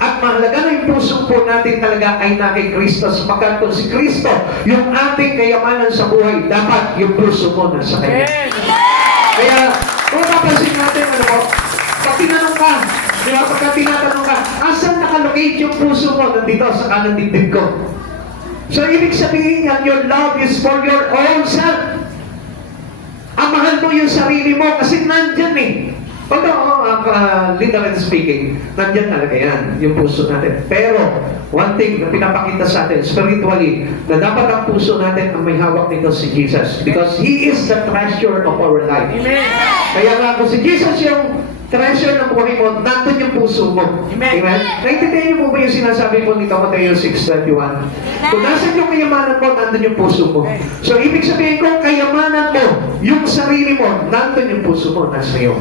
At mahalaga na yung puso po natin talaga ay na kay Kristo. Sapagkat kung si Kristo, yung ating kayamanan sa buhay, dapat yung puso mo nasa Kanya. Amen! Kaya, kung napansin natin, ano po, pag tinanong ka, di ba, pagka tinatanong ka, asan nakalocate yung puso mo? Nandito sa kanang dibdib ko. So, ibig sabihin yan, your love is for your own self. Ang mahal mo yung sarili mo kasi nandyan eh. Pag literally speaking, nandyan talaga yan, yung puso natin. Pero, one thing na pinapakita sa atin, spiritually, na dapat ang puso natin ang may hawak nito si Jesus. Because He is the treasure of our life. Amen! Kaya nga kung si Jesus yung treasure ng buhay mo, nandun yung puso mo. Amen. Naintindihan niyo po ba yung sinasabi po ni Mateo 6:21? Kung nasan yung kayamanan mo, nandun yung puso mo. So, ibig sabihin ko, kayamanan mo, yung sarili mo, nandun yung puso mo, nasa iyo.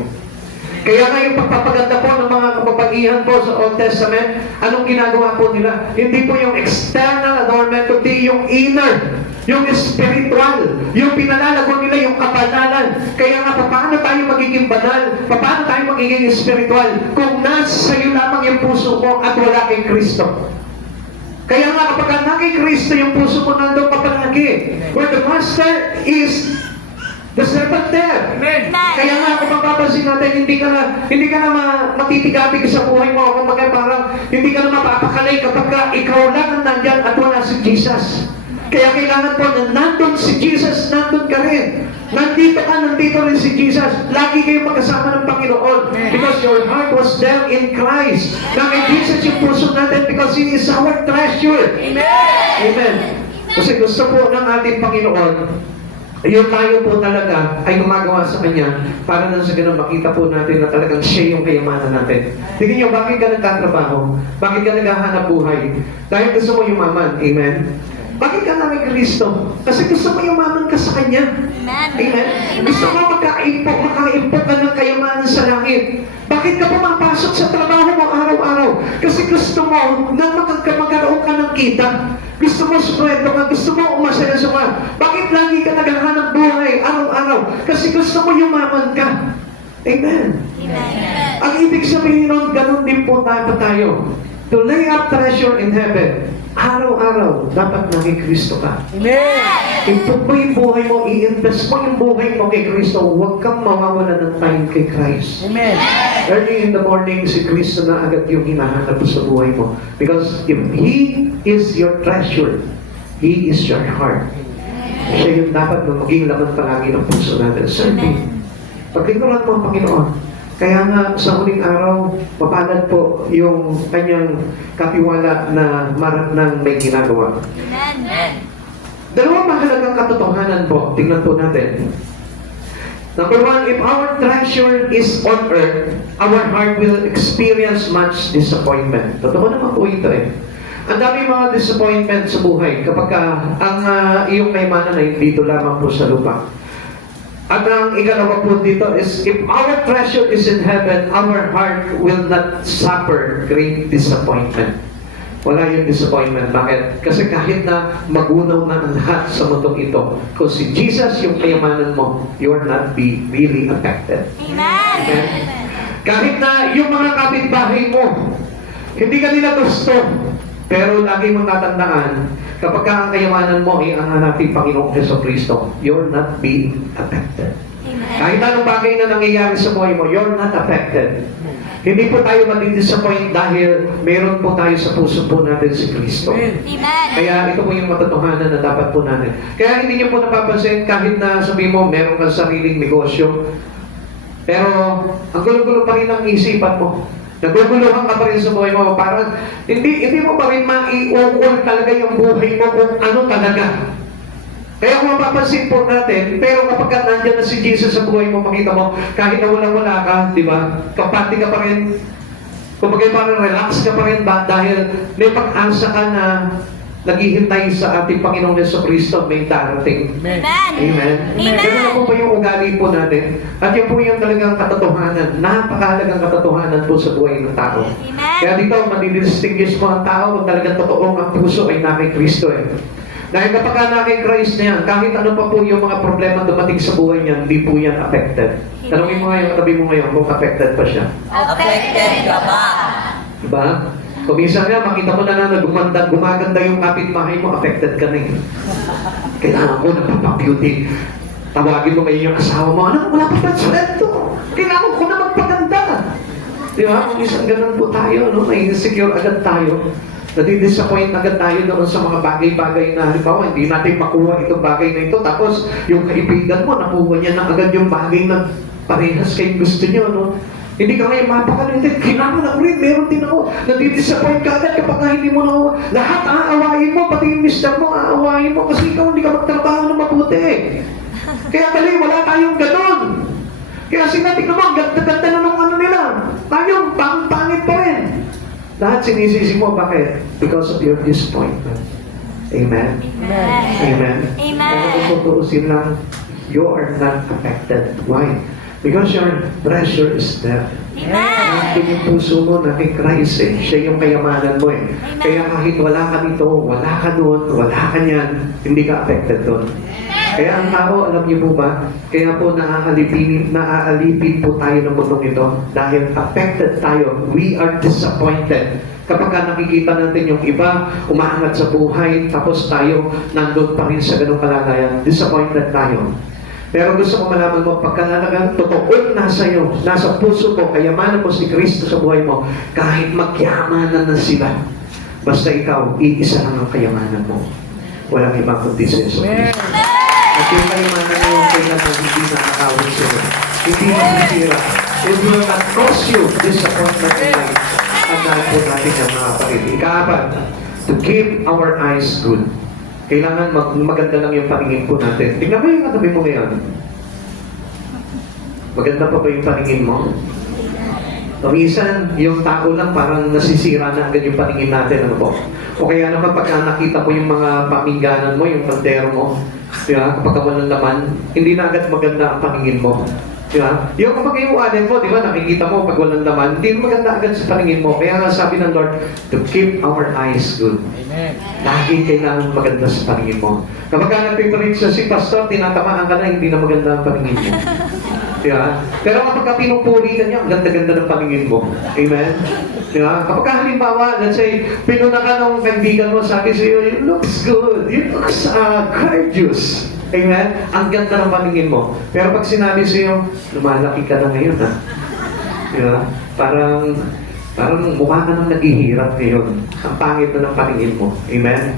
Kaya nga yung pagpapaganda po ng mga kapapagihan po sa Old Testament, anong ginagawa po nila? Hindi po yung external adornment, kundi yung inner, yung spiritual, yung pinalalago nila yung kapanalan. Kaya nga, paano tayo magiging banal? Paano tayo magiging spiritual? Kung nasa iyo lamang yung puso mo at wala kay Kristo. Kaya nga, kapag na kay Kristo yung puso mo, nandun ka palagi. Where the master is, the servant there. Amen. Kaya nga, kung mapapansin natin, hindi ka na matitigatig sa buhay mo. Kung parang hindi ka na mapapakalay kapag ikaw lang ang nandyan at wala si Jesus. Kaya kailangan po na nandun si Jesus, nandun ka rin. Nandito ka, nandito rin si Jesus. Lagi kayong magkasama ng Panginoon. Because your heart was there in Christ. Na kay Jesus yung puso natin because He is our treasure. Amen. Kasi gusto po ng ating Panginoon, yung tayo po talaga ay gumagawa sa Kanya para nang sa ganun makita po natin na talagang siya yung kayamanan natin. Tingnan nyo, bakit ka nagtatrabaho? Bakit ka naghahanap buhay? Dahil gusto mo yumaman. Amen? Bakit ka namin Kristo? Kasi gusto mo yumaman ka sa Kanya. Amen? Gusto mo makaimpok ka ng kayamanan sa langit. Bakit ka pumapasok sa trabaho mo araw-araw? Kasi gusto mo na magkaroon ka ng kita. Gusto mo sweldo ka, gusto mo umasenso ka. Bakit lagi ka naghahanap buhay araw-araw? Kasi gusto mo yumaman ka. Amen. Ang ibig sabihin nun, ganun din po dapat tayo. To lay up treasure in heaven. Araw-araw, dapat naging Kristo ka. Impok mo yung buhay mo, i-invest mo yung buhay mo kay Kristo. Huwag kang mawawala ng time kay Christ. Early in the morning, si Kristo na agad yung hinahanap sa buhay mo. Because if He is your treasure, He is your heart. Siya yung dapat na maging laman palagi ng puso natin. Serving. Pagkikuran mo ang Panginoon. Kaya nga sa huling araw, mapalad po yung kanyang katiwala na marat ng may ginagawa. Dalawang mahalagang katotohanan po. Tingnan po natin. Number one, if our treasure is on earth, our heart will experience much disappointment. Totoo naman po ito eh. Ang dami mga disappointment sa buhay kapag ang iyong kayamanan ay dito lamang po sa lupa. At ang ikalawa po dito is, if our treasure is in heaven, our heart will not suffer great disappointment. Wala yung disappointment. Bakit? Kasi kahit na magunaw na ang lahat sa mundong ito, kung si Jesus yung kayamanan mo, you're not be really affected. Amen? Kahit na yung mga kapitbahay mo, hindi ka nila gusto, pero lagi mong tatandaan, kapag ang kayamanan mo ay ang ating Panginoong Jesucristo, you're not being affected. Kahit anong bagay na nangyayari sa buhay mo, you're not affected. Hindi po tayo madi-disappoint dahil meron po tayo sa puso po natin si Kristo. Kaya ito po yung matotohanan na dapat po natin. Kaya hindi niyo po napapansin kahit na sabi mo meron kang sariling negosyo, pero ang gulo-gulo pa rin ang isipan mo. Naguguluhan ka pa rin sa buhay mo. Parang hindi mo pa rin maiukol talaga yung buhay mo kung ano talaga. Kaya kung mapapansin po natin, pero kapag nandiyan na si Jesus sa buhay mo, makita mo, kahit na wala ka, di ba? Kapati ka pa rin, kumbaga parang relax ka pa rin ba? Dahil may pag-asa ka na naghihintay sa ating Panginoong Jesucristo, may darating. Amen. Ganun na po ba yung ugali po natin? At yun po yung talagang katotohanan, napakahalagang katotohanan po sa buhay ng tao. Kaya dito, madidistinguish mo ang tao kung talagang totoong ang puso ay na kay Kristo eh. Dahil kapag na kay Christ na yan, kahit ano pa po yung mga problema dumating sa buhay niya, hindi po yan affected. Tanungin mo ngayon, tabi mo ngayon, kung affected pa siya. Affected ka ba? Diba? Kung minsan nga, makita mo na gumaganda yung kapitbahay mo, affected ka na eh. Kailangan ko nagpapabeauty. Tawagin mo ngayon yung asawa mo, ano, wala pa pa sweldo. Kailangan ko na magpaganda. Di ba? Kung minsan ganun po tayo, no? May insecure agad tayo. Nadi-disappoint agad tayo doon sa mga bagay-bagay na halimbawa, hindi natin makuha itong bagay na ito. Tapos, yung kaibigan mo, nakuha niya na agad yung bagay na parehas kayong gusto niyo, no? Hindi ka ngayon mapakalintin. Kailangan ako rin, meron din ako. Nadi-disappoint ka agad kapag hindi mo na lahat aawayin mo, pati yung mister mo aawayin mo kasi ikaw hindi ka magtrabaho na mabuti. Kaya tali, wala tayong ganon. Kaya sinabi ko mo, ang ganda-ganda na nung ano nila. Tayo, pangit pa rin. Lahat sinisisi mo, bakit? Because of your disappointment. Amen? Amen? Amen. Kung tutuusin lang, you are not affected. Why? Because your treasure is there. Amen. Nandun yung puso mo na kay Christ eh. Siya yung kayamanan mo eh. Amen. Kaya kahit wala ka nito, wala ka doon, wala ka niyan, hindi ka affected doon. Kaya ang tao, alam niyo po ba, kaya po naaalipin po tayo ng mundong ito dahil affected tayo. We are disappointed. Kapag nakikita natin yung iba, umaangat sa buhay, tapos tayo nandun pa rin sa ganung kalagayan, disappointed tayo. Pero gusto ko malaman mo, pagka talagang totoo nasa iyo, nasa puso mo, kayamanan mo si Kristo sa buhay mo, kahit magyamanan na sila, basta ikaw, iisa lang ang kayamanan mo. Walang ibang kundi si Jesus Cristo. At yung kayamanan mo yung kailangan hindi nakakawin sila. Hindi masisira. It will not cause you disappointment in life. At dahil po natin yung mga kapatid. Ikaapat, to keep our eyes good. Kailangan maganda lang yung paningin po natin. Tingnan mo yung katabi mo ngayon. Maganda pa ba yung paningin mo? Minsan, yung tao lang parang nasisira na agad yung paningin natin. Ano po? O kaya naman pagka nakita mo yung mga pamingganan mo, yung bandero mo, diba? Kapag walang laman, hindi na agad maganda ang paningin mo. Diba? Yung kapag yung wallet mo, diba, nakikita mo pag walang laman, hindi maganda agad sa paningin mo. Kaya nga sabi ng Lord, to keep our eyes good. Amen. Lagi kailangan maganda sa paningin mo. Kapag nagpiparit sa si Pastor, tinatamaan ka na, hindi na maganda ang paningin mo. Diba? Pero kapag pinupuri ka niya, ang ganda-ganda ng paningin mo. Amen? Diba? Kapag halimbawa, let's say, pinuna ka ng kaibigan mo, sabi sa'yo, you looks good, you looks gorgeous. Amen? Ang ganda ng paningin mo. Pero pag sinabi sa'yo, lumalaki ka na ngayon, ha? Diba? Parang mukha ka nang naghihirap ngayon. Ang pangit na ng paningin mo. Amen?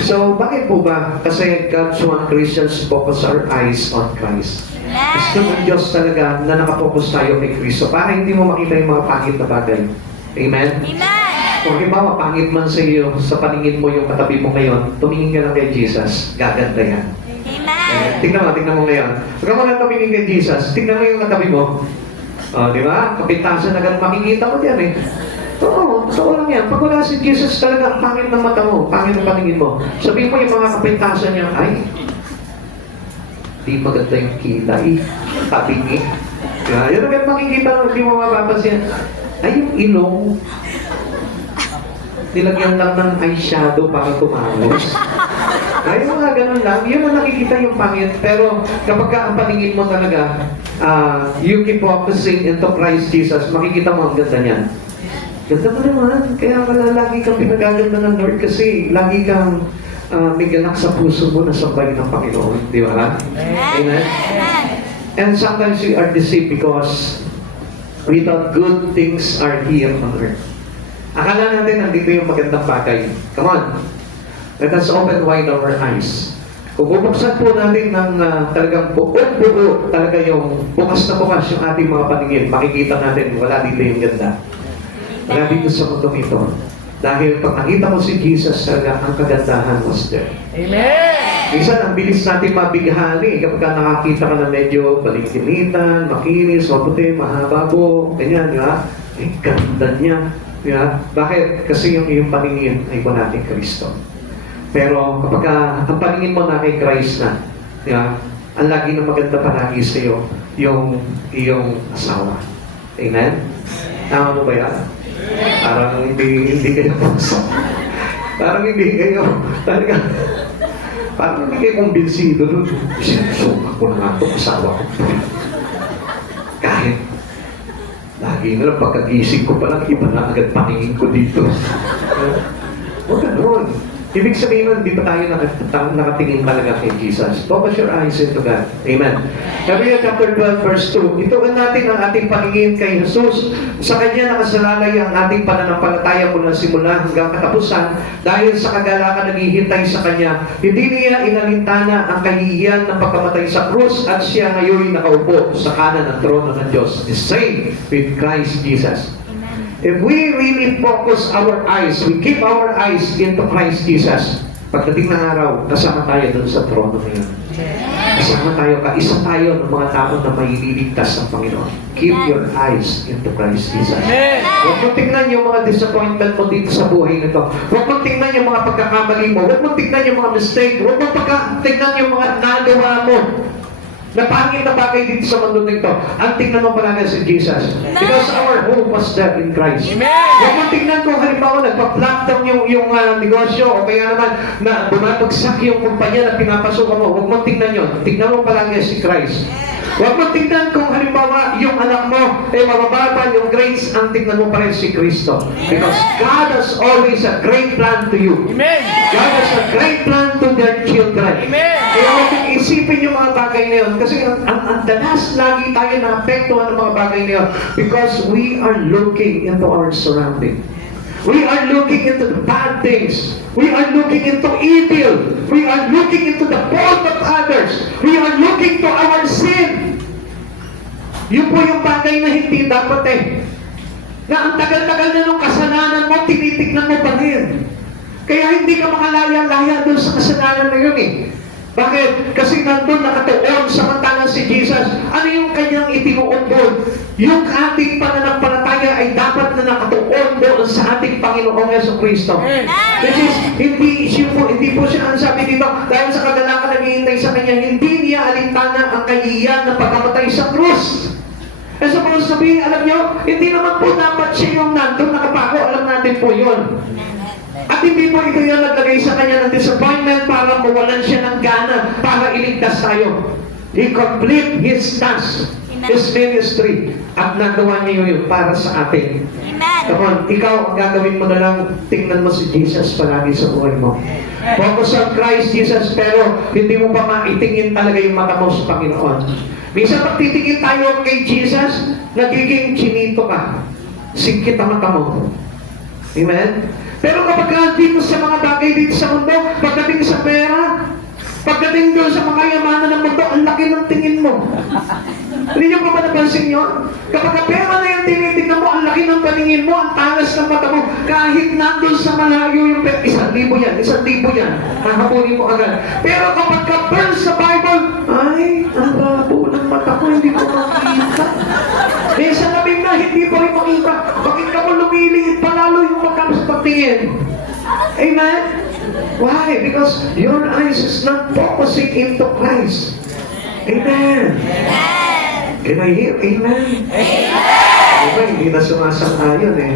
So, bakit po ba? Kasi God's want Christians focus our eyes on Christ. Gusto ng Diyos talaga na nakapokus tayo kay Kristo para hindi mo makita yung mga pangit na bagay. Amen? Amen. Kung halimbawa, pangit man sa iyo, sa paningin mo yung katabi mo ngayon, tumingin ka lang kay Jesus, gaganda yan. Amen. Tingnan mo ngayon. Huwag mo lang tumingin kay Jesus, tingnan mo yung katabi mo. Di ba? Kapintasan agad makikita mo yan eh. Oo, totoo lang yan. Pag wala si Jesus talaga, ang pangit ng mata mo, pangit ng paningin mo. Sabihin mo yung mga kapintasan niya, ay, di maganda yung kilay, tabingi. Yan agad makikita mo, hindi mo mapapansin. Ay, yung ilong, nilagyan lang ng eyeshadow para tumalos. Ay, mga ganun lang. Yun ang nakikita yung pangit. Pero kapag ang paningin mo talaga, you keep focusing into Christ Jesus, makikita mo ang ganda niyan. Ganda mo naman. Kaya wala lagi kang pinagaganda ng Lord kasi lagi kang may galak sa puso mo na sabay ng Panginoon. Di ba? Amen? And sometimes we are deceived because we thought good things are here on earth. Akala natin nandito yung magandang bagay. Come on. Let us open wide our eyes. Kung bubuksan po natin ng talagang buo, talaga yung bukas na bukas yung ating mga paningin, makikita natin wala dito yung ganda. Wala dito sa mundong ito. Dahil pag nakita mo si Jesus, talaga ang kagandahan was there. Amen. Minsan, ang bilis natin mabighani kapag nakakita ka na medyo balingkinitan, makinis, maputi, mahaba po, ganyan, di ba? Eh, ganda niya. Di ba? Bakit? Kasi yung iyong paningin ay po natin Kristo. Pero kapag ang paningin mo na kay Christ na, di ba? Ang lagi na maganda palagi sa iyo, yung iyong asawa. Amen? Tama mo ba yan? Parang hindi kayo puso. Parang hindi kayo, talaga, parang hindi kayo kumbinsido nun. Sinusuka ko na nga ito, asawa ko. Kahit, lagi na lang pagkagising ko pa lang, iba na agad paningin ko dito. Huwag ganun. Ibig sabihin nun, hindi pa tayo nakatingin talaga kay Jesus. Focus your eyes into God. Amen. Hebrews chapter 12 verse 2. Ituan natin ang ating paningin kay Jesus. Sa Kanya nakasalalay ang ating pananampalataya mula simula hanggang katapusan dahil sa kagalakan naghihintay sa Kanya. Hindi niya inalintana ang kahihiyan ng pagkamatay sa krus at siya ngayon nakaupo sa kanan ng trono ng Diyos. The same with Christ Jesus. If we really focus our eyes, we keep our eyes into Christ Jesus, Pagdating ng araw, kasama tayo doon sa trono na yun. Kasama tayo, kaisa tayo ng mga tao na maililigtas ng Panginoon. Keep your eyes into Christ Jesus. Huwag mo tingnan yung mga disappointment mo dito sa buhay nito. Huwag mo tingnan yung mga pagkakamali mo. Huwag mo tingnan yung mga mistake. Huwag mo tingnan yung mga nagawa mo. Na pangit na bagay dito sa mundo nito. Ang tingnan mo palagi si Jesus. Because our hope was there in Christ. Huwag mo tingnan kung halimbawa nagpa-lockdown yung negosyo o kaya naman na bumabagsak yung kumpanya na pinapasukan mo. Huwag mo tingnan yun. Tingnan mo palagi si Christ. Huwag mo tingnan kung halimbawa yung anak mo ay mabababa yung grades, ang tingnan mo pa rin si Kristo. Because God has always a great plan to you. God has a great plan to their children. Kaya huwag mong isipin yung mga bagay na yun. Kasi ang danas lagi tayo na-apektuhan ng mga bagay na yun. Because we are looking into our surrounding. We are looking into the bad things. We are looking into evil. We are looking into the fault of others. We are looking to our sin. Yun po yung bagay na hindi dapat eh. Na ang tagal-tagal na nung kasalanan mo, tinitignan mo pa rin. Kaya hindi ka makalaya-laya doon sa kasalanan na yun eh. Bakit? Kasi nandun nakatuon samantalang si Jesus. Ano yung kanyang itinuon doon? Yung ating pananampalataya ay dapat na nakatuon doon sa ating Panginoong Jesucristo. Which is, hindi po siya ang sabi dito, dahil sa kagalakan na naghihintay sa kanya, hindi niya alintana ang kahihiyan na pagkamatay sa krus. Eh suppose sabihin, alam nyo, hindi naman po dapat siya yung nandun nakapako, alam natin po yun. At hindi po ito yung naglagay sa kanya ng disappointment para mawalan siya ng gana para iligtas tayo. He complete his task, his ministry, at nagawa niya yun para sa atin. Come on, ikaw ang gagawin mo na lang, tingnan mo si Jesus palagi sa buhay mo. Focus on Christ Jesus, pero hindi mo pa maitingin talaga yung mata mo sa Panginoon. Minsan pag titingin tayo kay Jesus, nagiging chinito ka. Singkit ang mata mo. Amen? Pero kapag dito sa mga bagay dito sa mundo, pagdating sa pera, pagdating doon sa mga yamanan ng mundo, ang laki ng tingin mo. Hindi niyo pa ba napansin yun? Kapag pera na yung tinitignan mo, ang laki ng paningin mo, ang talas ng mata mo, kahit nandun sa malayo yung pera, 1,000 yan, hahabulin mo agad. Pero kapag ka-burn sa Bible, ay, ang labo ng mata ko, hindi ko makita. Eh, sa labing na, hindi pa rin makita. Bakit ka mo lumiliit pa lalo yung mata sa pagtingin? Amen? Why? Because your eyes is not focusing into Christ. Amen. Can I hear? Amen? Diba, hindi na sumasang-ayon eh.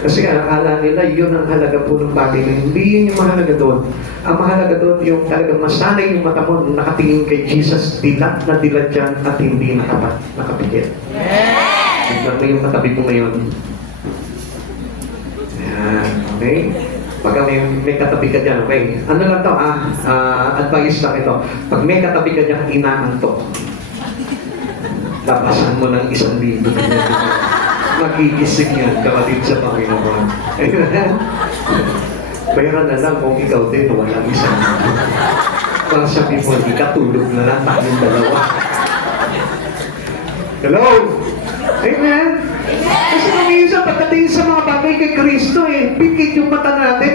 Kasi akala nila yun ang halaga po ng bagay na hindi yun yung mahalaga doon. Ang mahalaga doon yung talagang masanay yung mata mo nakatingin kay Jesus, dilat na dilat dyan at hindi nakapikit. Tignan mo yung katabi mo ngayon. Yan, okay? Pag may katabi ka dyan, okay? Ano lang to, advice lang ito. Pag may katabi ka dyan, inaantok. Labasan mo ng 1,000 na yan. Magigising yan, kapatid sa Panginoon. Bayaran na lang kung ikaw din, walang 1,000. Para sabi mo, ikatulog na lang tayong dalawa. Hello? Amen? Kasi minsan pagdating sa mga bagay kay Kristo pikit yung mata natin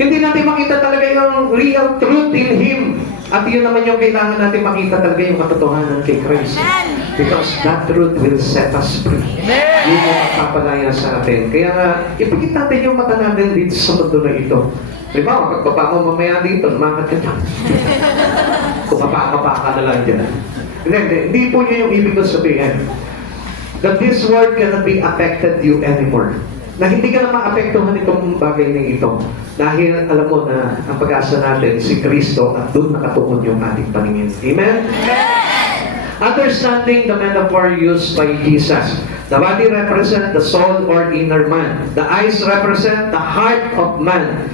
Hindi natin makita talaga yung real truth in Him. At yun naman yung kailangan natin makita talaga yung katotohanan kay Christ. Because that truth will set us free. Yun yung magpapalaya sa atin. Kaya nga, ipikit natin yung mata natin dito sa mundo na ito. Diba, pagpapa mo mamaya dito, lumakat ka dyan. Kumapa ka na lang dyan. Hindi po yun yung ibig ko sabihin. That this world cannot be affected you anymore. Na hindi ka na maapektuhan itong bagay na ito. Dahil alam mo na ang pag-asa natin si Kristo at doon nakatuon yung ating paningin. Amen? Understanding the metaphor used by Jesus. The body represents the soul or inner man. The eyes represent the heart of man.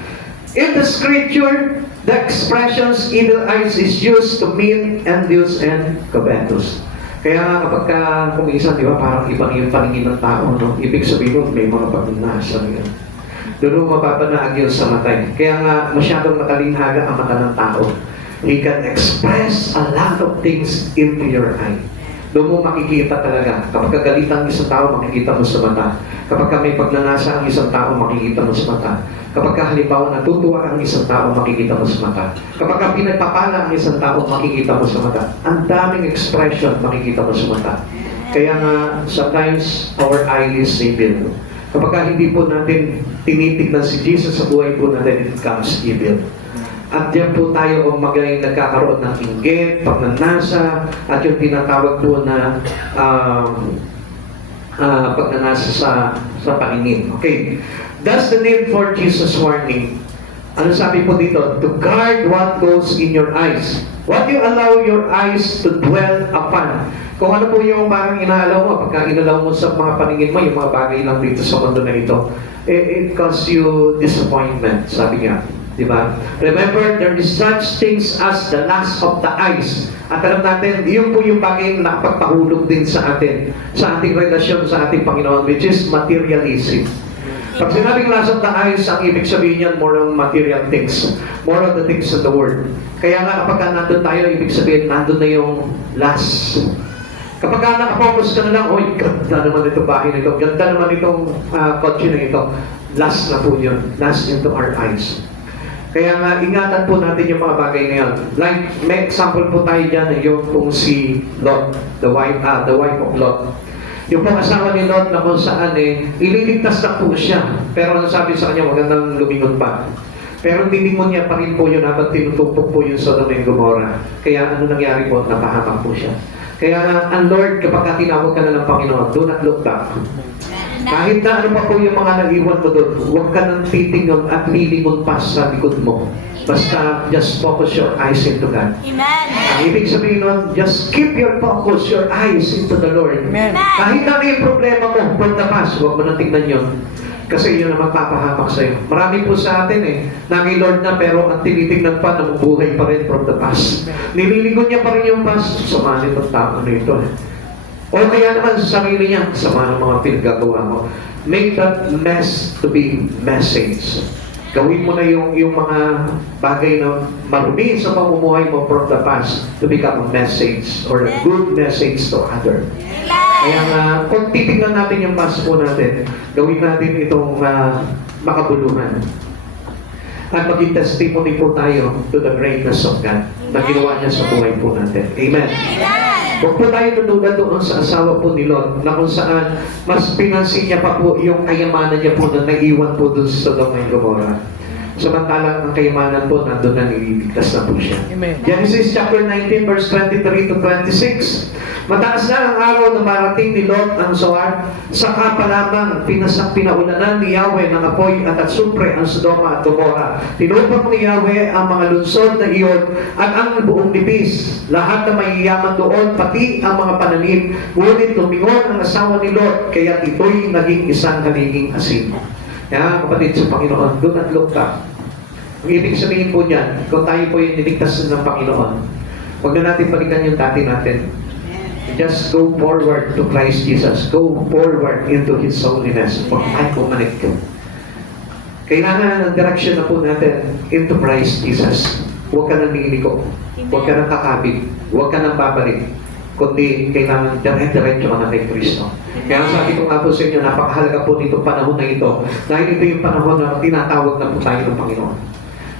In the scripture, the expressions evil eyes is used to mean envious and covetous. Kaya kapag kuminsan, di ba, parang ibang yung paningin ng tao, no? Ibig sabihin nun, may mga pagnanasa na yun. Doon mo mapapanaag yun sa matay. Kaya nga, masyadong matalinhaga ang mata ng tao. He can express a lot of things into your eye. Doon mo makikita talaga. Kapag kagalit ang isang tao, makikita mo sa mata. Kapag may pagnanasa ang isang tao, makikita mo sa mata. Kapag halimbawa natutuwa ang isang tao, makikita mo sa mata. Kapag pinagpapala ang isang tao, makikita mo sa mata. Ang daming expression, makikita mo sa mata. Kaya nga, sometimes our eye is evil. Kapag hindi po natin tinitignan si Jesus sa buhay po natin, it becomes evil. At diyan po tayo kung magaling nagkakaroon ng inggit, pagnanasa, at yung tinatawag po na pagnanasa sa paningin. Okay. That's the name for Jesus warning. Ano sabi po dito? To guard what goes in your eyes. What you allow your eyes to dwell upon. Kung ano po yung parang inaalaw mo, pagka inalaw mo sa mga paningin mo, yung mga bagay lang dito sa mundo na ito, it causes you disappointment, sabi nga. Diba? Remember, there is such things as the lust of the eyes. At alam natin, yun po yung bagay na nakapagpahulog din sa atin, sa ating relasyon sa ating Panginoon, which is materialism. Pag sinabing lust of the eyes, ang ibig sabihin yan, more on material things. More on the things of the world. Kaya nga kapag nandun tayo, ibig sabihin, nandun na yung lust. Kapag nakafocus ka na lang, oy, ganda naman itong bahay na ito, ganda naman itong kotse na ito, lust na po yun. Lust into our eyes. Kaya nga, ingatan po natin yung mga bagay na yan. Like, may example po tayo dyan, yung kung si Lot, the wife of Lot. Yung pong asawa ni Lot na kung saan ililigtas na po siya. Pero ano sabi sa kanya, magandang lumingon pa. Pero nilingon niya pa rin po yun habang tinutupok po yung Sodom and Gomorrah. Kaya ano nangyari po, napahamak po siya. Kaya ang Lord, kapag tinawag ka na ng Panginoon, do not look back. Kahit na ano pa po yung mga nag-iwan mo doon, huwag ka nang titingnan at lilingon pa sa likod mo. Basta, just focus your eyes into God. Amen. Ang ibig sabihin nun, just keep your focus, your eyes into the Lord. Amen. Kahit na yung problema mo, from the past, huwag mo nang tingnan yun. Kasi yun ang magpapahamak sa'yo. Marami po sa atin naging Lord na pero ang tinitingnan pa, namubuhay pa rin from the past. Nililigon niya pa rin yung past. Sama nitong tao na ito O kaya naman sa sarili niya, sama ng mga pinagagawa mo. Make that mess to be message. Gawin mo na yung mga bagay na marumi sa pamumuhay mo from the past to become a message or a good message to other. Kaya nga, kung titignan natin yung past po natin, gawin natin itong makabuluhan. At maging testimony po tayo to the greatness of God na ginawa niya sa buhay po natin. Amen. Huwag po tayo nunulad doon sa asawa po ni Lot na kung saan mas pinansin niya pa po yung kayamanan niya po na naiwan po doon sa Sodom and Gomorrah. Samantalang ang kayamanan po nandun na nililigtas na po siya. Amen. Genesis chapter 19 verse 23 to 26. Mataas na ang araw na marating ni Lot ang Zoar, saka pa lamang pinaulanan ni Yahweh ng apoy at atsupre ang Sodoma at Gomorrah. Tinupok ni Yahweh ang mga lunsod na iyon at ang buong nibis. Lahat na mayayaman doon, pati ang mga pananim. Ngunit lumingon ang asawa ni Lot, kaya ito'y naging isang haliging asin. Kaya kapatid sa Panginoon, do not look back. Ang ibig sabihin po niyan, kung tayo po yung niligtas ng Panginoon, huwag na natin balikan yung dati natin. Just go forward to Christ Jesus. Go forward into His holiness. Huwag tayo pumanik. Kailangan ng direction na po natin into Christ Jesus. Huwag ka nang liliko. Huwag ka nang kakabig. Huwag ka nang babalik. Kundi kailangan dire-diretso ka na kay Kristo. Kaya sabi ko nga po sa inyo, napakahalaga po nitong panahon na ito. Dahil ito yung panahon na tinatawag na po tayo ng Panginoon.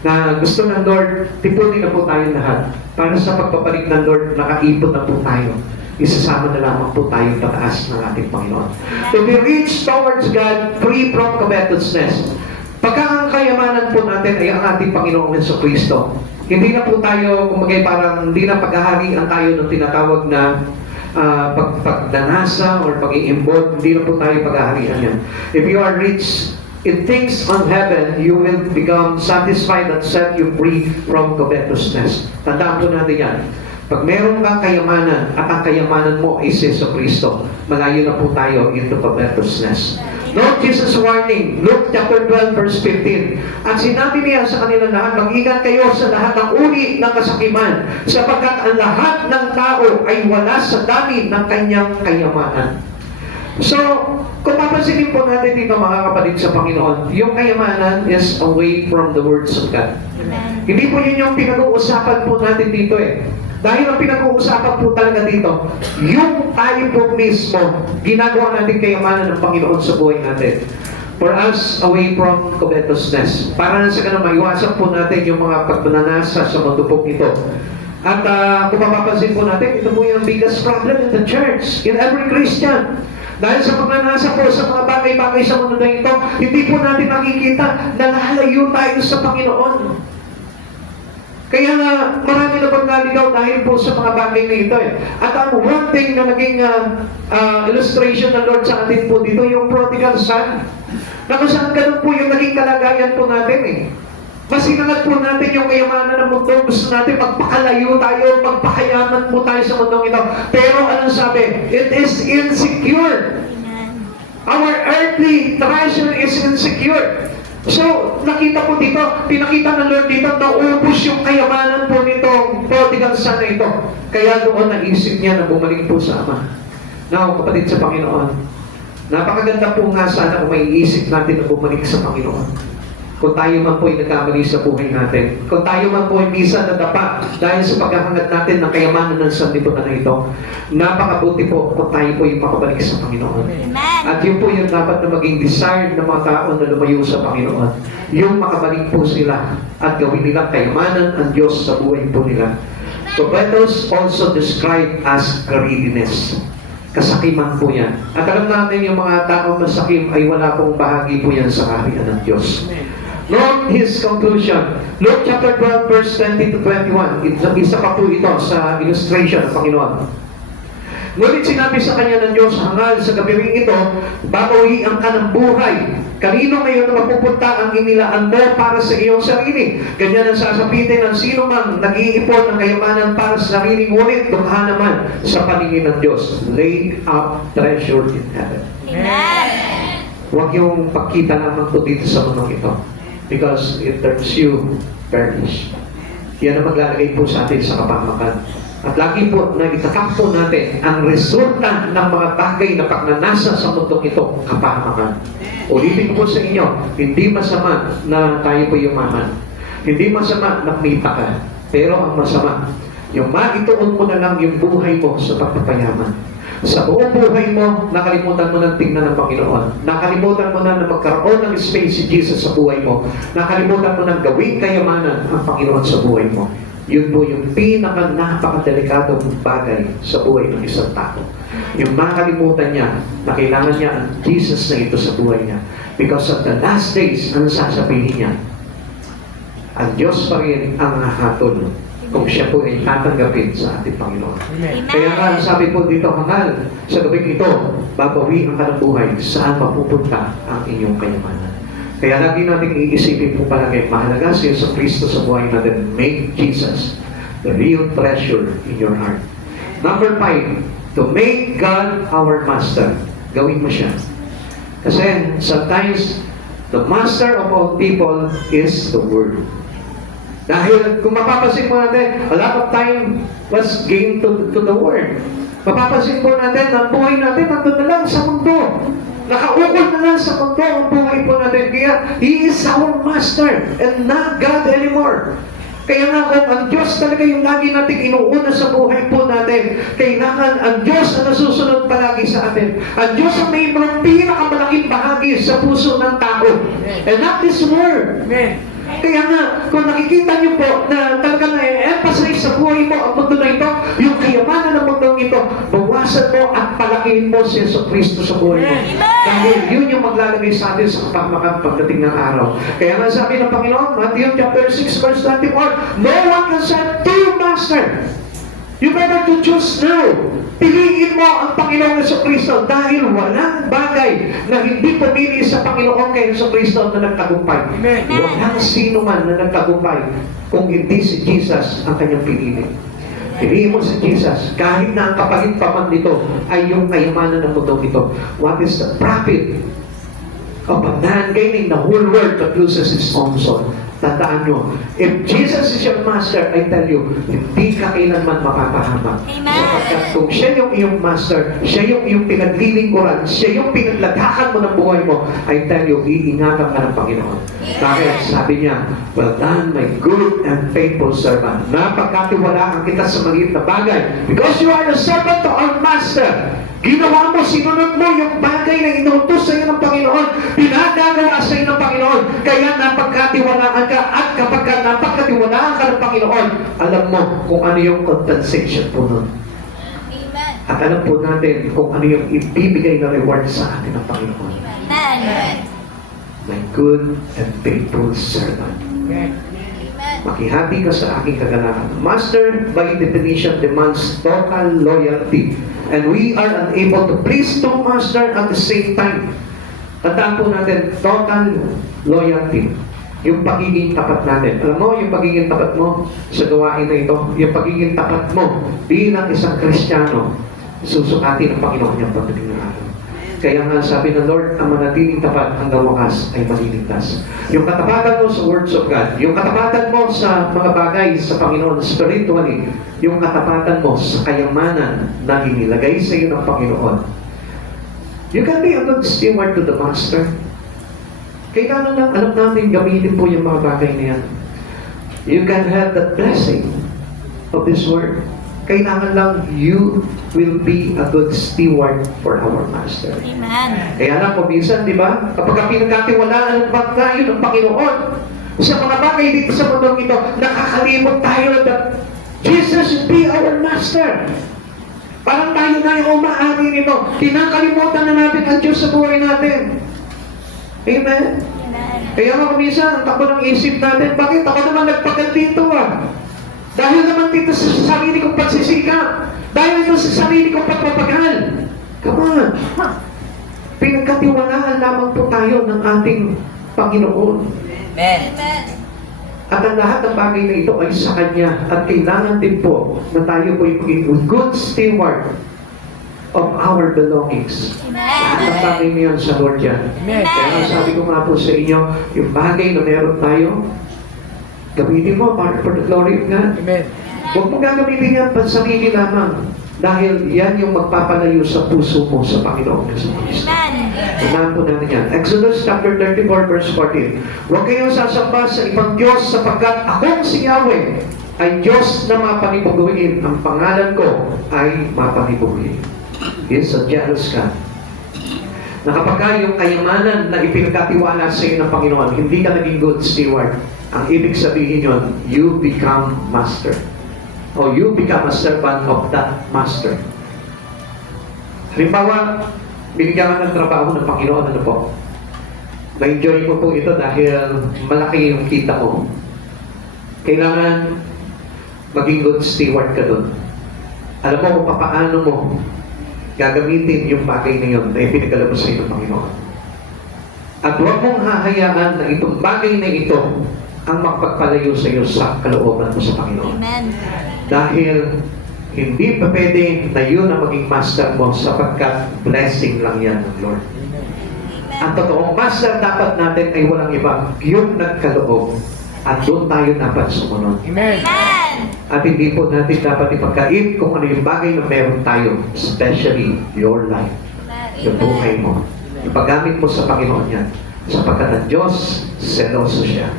Na gusto ng Lord, tipunin na po tayo lahat. Para sa pagpapalik ng Lord, nakaipon na po tayo. Isasama na lamang po tayo pataas ng ating Panginoon. To be rich towards God, free from covetousness. Pagka ang kayamanan po natin ay ang ating Panginoong Hesus Kristo. Hindi na po tayo, kumagay parang hindi na paghaharian tayo ng tinatawag na pagdanasa or pag-i-involve, hindi na po tayo paghaharian yan. If you are rich in things on heaven, you will become satisfied and set you free from covetousness. Tandaan po natin yan. Pag meron kang kayamanan at ang kayamanan mo ay si Jesu Kristo, malayo na po tayo into covetousness. Note Jesus' warning, Luke chapter 12 verse 15. At sinabi niya sa kanila lahat, mag-ingat kayo sa lahat ng uri ng kasakiman, sapagkat ang lahat ng tao ay wala sa dami ng kanyang kayamanan. So, kung papansinin po natin dito mga kapatid sa Panginoon, yung kayamanan is away from the words of God. Amen. Hindi po yun yung pinag-uusapan po natin dito Dahil ang pinag-uusapan po talaga dito, yung tayo po mismo, ginagawa natin kayamanan ng Panginoon sa buhay natin. For us, away from covetousness. Para na sa ganun, maiwasan po natin yung mga pagpananasa sa mundo po ito. At kung mapapansin po natin, ito po yung biggest problem in the church, in every Christian. Dahil sa pagnanasa po sa mga bagay-bagay sa mundo na ito, hindi po natin nakikita na lalayo tayo sa Panginoon. Kaya nga, marami na pang naligaw dahil po sa mga bagay na ito eh. At ang one thing na naging illustration ng Lord sa atin po dito, yung prodigal son. Na kung saan ganun po yung naging kalagayan po natin eh. Mas hinangat po natin yung kayamanan ng mundo. Gusto natin magpakalayo tayo, magpakayaman po tayo sa mundong ito. Pero anong sabi? It is insecure. Amen. Our earthly treasure is insecure. So, nakita po dito, pinakita ng Lord dito, naubos yung kayamanan po nitong prodigal son na ito. Kaya doon naisip niya na bumalik po sa Ama. Now, kapatid sa Panginoon, napakaganda po nga sana kung may isip natin na bumalik sa Panginoon. Kung tayo man po ay nagkamali sa buhay natin, kung tayo man po ay minsan nadapa dahil sa paghahangad natin ng kayamanan ng sanlibutan na ito, napakabuti po kung tayo po ay makabalik sa Panginoon. Amen. At yun po yung dapat na maging desire ng mga tao na lumayo sa Panginoon. Yung makabalik po sila at gawin nilang kayamanan ang Diyos sa buhay po nila. Covetous also described as greediness. Kasakiman po yan. At alam natin yung mga taong masakim ay wala pong bahagi po yan sa kaharian ng Diyos. Note his conclusion. Luke chapter 12 verse 20 to 21. Isa pa po ito sa illustration ng Panginoon. Ngunit sinabi sa kanya ng Diyos, hangal sa gabing ito, babawian ka ng buhay. Kanino ngayon na mapupunta ang inilaan mo para sa iyong sarili? Ganyan ang sasabitin ng sino mang nag-iipon ng kayamanan para sa sarili, ngunit dukha naman sa paningin ng Diyos. Lay up treasure in heaven. Amen. Huwag yung pagkita naman po dito sa mundong ito. Because it turns you perish. Yan ang maglalagay po sa atin sa kapahamakan. At lagi po na itakap po natin ang resulta ng mga bagay na pagnanasa sa mundong ito, kapahamakan. Ulitin ko po sa inyo, hindi masama na tayo po yumaman. Hindi masama na kumita ka. Pero ang masama, yung maituon mo na lang yung buhay mo sa pagpapayaman. Sa buong buhay mo, nakalimutan mo ng tingnan ng Panginoon. Nakalimutan mo na magkaroon ng space si Jesus sa buhay mo. Nakalimutan mo ng gawing kayamanan ang Panginoon sa buhay mo. Yun po yung napakadelikadong bagay sa buhay ng isang tao. Yung makalimutan niya na kailangan niya ang Jesus na ito sa buhay niya. Because of the last days, ano sasabihin niya? Ang Diyos pa rin ang hahatol kung siya po ay tatanggapin sa ating Panginoon. Amen. Kaya nga, sabi po dito, hangal, sa gabing ito, babawi ang kanang buhay, saan mapupunta ang inyong kayamanan. Kaya lagi natin iisipin po palagi, mahalaga si Yesu Cristo sa buhay natin. Make Jesus the real treasure in your heart. Number 5, to make God our master. Gawin mo siya. Kasi sometimes, the master of all people is the Word. Dahil kung mapapansin po natin, a lot of time was gained to the Word. Mapapansin po natin, ang buhay natin nandun na lang sa mundo. Nakaukol na lang sa mundo ang buhay po natin. Kaya, He is our Master and not God anymore. Kaya nga kung ang Diyos talaga yung lagi natin inuuna sa buhay po natin, kailangan ang Diyos ang nasusunod palagi sa atin. Ang Diyos ang may pinakamalaking bahagi sa puso ng tao. And not this world. Amen. Kaya nga, kung nakikita niyo po na talaga na-emphasize sa buhay mo ang mundo na ito, yung kayamanan ng mundo ito, bawasan mo at palakihin mo si Yesu Cristo sa buhay mo. Dahil yun yung maglalagay sa atin sa kapahamakan pagdating ng araw. Kaya nga sabi ng Panginoon, Matthew chapter 6 verse 24, no one can serve two masters. You better to choose now. Piliin mo ang Panginoong Yesu Cristo dahil walang bagay na hindi pumili sa Panginoon kay Yesu Cristo na nagtagumpay. Amen. Walang sino man na nagtagumpay kung hindi si Jesus ang kanyang pinili. Piliin mo si Jesus kahit na ang kapalit pa man nito ay yung kayamanan ng mundo ito. What is the profit of a man gaining the whole world but loses his own soul? tandaan nyo, if Jesus is your master, I tell you, hindi ka kailanman mapapahamak. Amen. Sapagkat kung siya yung iyong master, siya yung iyong pinaglilingkuran, siya yung pinaglaghakan mo ng buhay mo, I tell you, iingatan ka ng Panginoon. Bakit? Sabi niya, well done, my good and faithful servant. Napagkatiwalaan kita sa maliit na bagay. Because you are the servant to our master. Ginawa mo, sinunod mo yung bagay na inutos sa iyo ng Panginoon. Pinagagawa sa iyo ng Panginoon. Kaya napagkatiwalaan ka. At kapag napagkatiwalaan ka ng Panginoon, alam mo kung ano yung compensation po nun. Amen. At alam po natin kung ano yung ibibigay na reward sa atin ng Panginoon. Amen. My good and faithful servant. Amen. Makihati ka sa aking kagalakan. Master, by definition, demands total loyalty. And we are unable to please the Master at the same time. Tandaan po natin, total loyalty. Yung pagiging tapat natin. Alam mo, yung pagiging tapat mo sa gawain na ito, yung pagiging tapat mo bilang isang Kristiyano, susukati ng Panginoon niyang pagdating ng araw. Kaya nga sabi ng Lord, ang manatiling tapat hanggang wakas ay maliligtas. Yung katapatan mo sa words of God, yung katapatan mo sa mga bagay sa Panginoon spiritually, yung katapatan mo sa kayamanan na inilagay sa iyo ng Panginoon. You can be a good steward to the Master. Kailangan lang, alam natin, gamitin po yung mga bagay na yan. You can have that blessing of this word. Kailangan lang, you will be a good steward for our Master. Amen. Kaya lang, minsan, di ba, kapag pinagkatiwalaan ba tayo ng Panginoon sa mga bagay dito sa mundong ito, nakakalimot tayo that Jesus will be our Master. Parang tayo na yung umaari nito. Kinakalimutan na natin ang Diyos sa buhay natin. Amen? Amen. Kaya nga minsan, ang takbo ng isip natin, bakit ako naman nagpagal dito Dahil naman dito sa sarili kong pagsisika. Dahil ito sa sarili kong pagpapagal. Come on. Pinagkatiwalaan lamang po tayo ng ating Panginoon. Amen. Amen. At ang lahat ng bagay na ito ay sa Kanya. At kailangan din po na tayo po yung good steward of our belongings. Lahat ng bagay na yan sa Lord yan. Kaya sabi ko nga po sa inyo, yung bagay na meron tayo, gamitin mo para for the glory of God. Amen. Huwag mo gagamitin yan pansarili lamang. Dahil yan yung magpapalayo sa puso mo sa Panginoon Kristo. Amen. Tandaan po natin yan. Exodus chapter 34 verse 14. Huwag kayong sasamba sa ibang Diyos sapagkat akong si Yahweh ay Diyos na mapanibuguin. Ang pangalan ko ay mapanibuguin. Yes, a jealous God. Na kapag yung kayamanan na ipinagkatiwala sa iyo ng Panginoon, hindi ka naging good steward. Ang ibig sabihin yun, you become master. O you become a servant of that master. Halimbawa, binigyan ka ng trabaho ng Panginoon, ano po? Na-enjoy mo po ito dahil malaki yung kita mo. Kailangan maging good steward ka dun. Alam mo kung paano mo gagamitin yung bagay na yun na ipinagkalab sa iyo ng Panginoon. At huwag mong hahayaan na itong bagay na ito ang magpagpalayo sa iyo sa kalooban mo sa Panginoon. Amen. Dahil hindi pa pwede na yun ang maging master mo sapagkat blessing lang yan ng Lord. Ang totoong master dapat natin ay walang iba, yung nagkaloob. At doon tayo dapat sumunod. Amen. Amen. At hindi po natin dapat ipagkait kung ano yung bagay na meron tayo, especially your life, yung buhay mo. Ipagamit mo sa Panginoon yan. Sapagkat ang Diyos, seloso siya.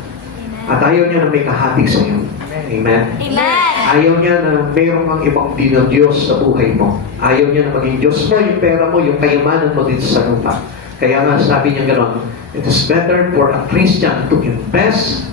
At ayaw niya na may kahati sa iyo. Amen? Amen. Ayaw niya na mayroong ang ibang Diyos sa buhay mo. Ayaw niya na maging Diyos mo, yung pera mo, yung kayamanan mo dito sa lupa. Kaya nga sabi niya gano'n, it is better for a Christian to invest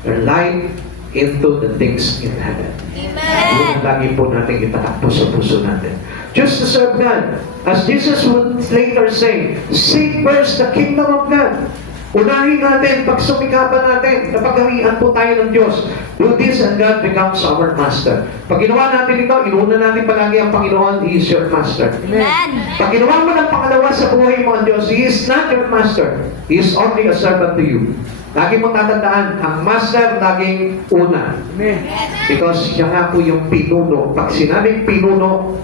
their life into the things in heaven. Yun ang lagi po natin itatakpo sa puso natin. Just to serve God. As Jesus would later say, seek first the kingdom of God. Unahin natin, pagsumikapan natin, napagharian po tayo ng Diyos. Do this and God becomes our master. Pag ginawa natin ito, inuna natin palagi ang Panginoon, He is your master. Amen. Pag ginawa mo ng pangalawa sa buhay mo ang Diyos, He is not your master. He is only a servant to you. Lagi mong tatandaan, ang master laging una. Amen. Because siya nga po yung pinuno. Pag sinabing pinuno,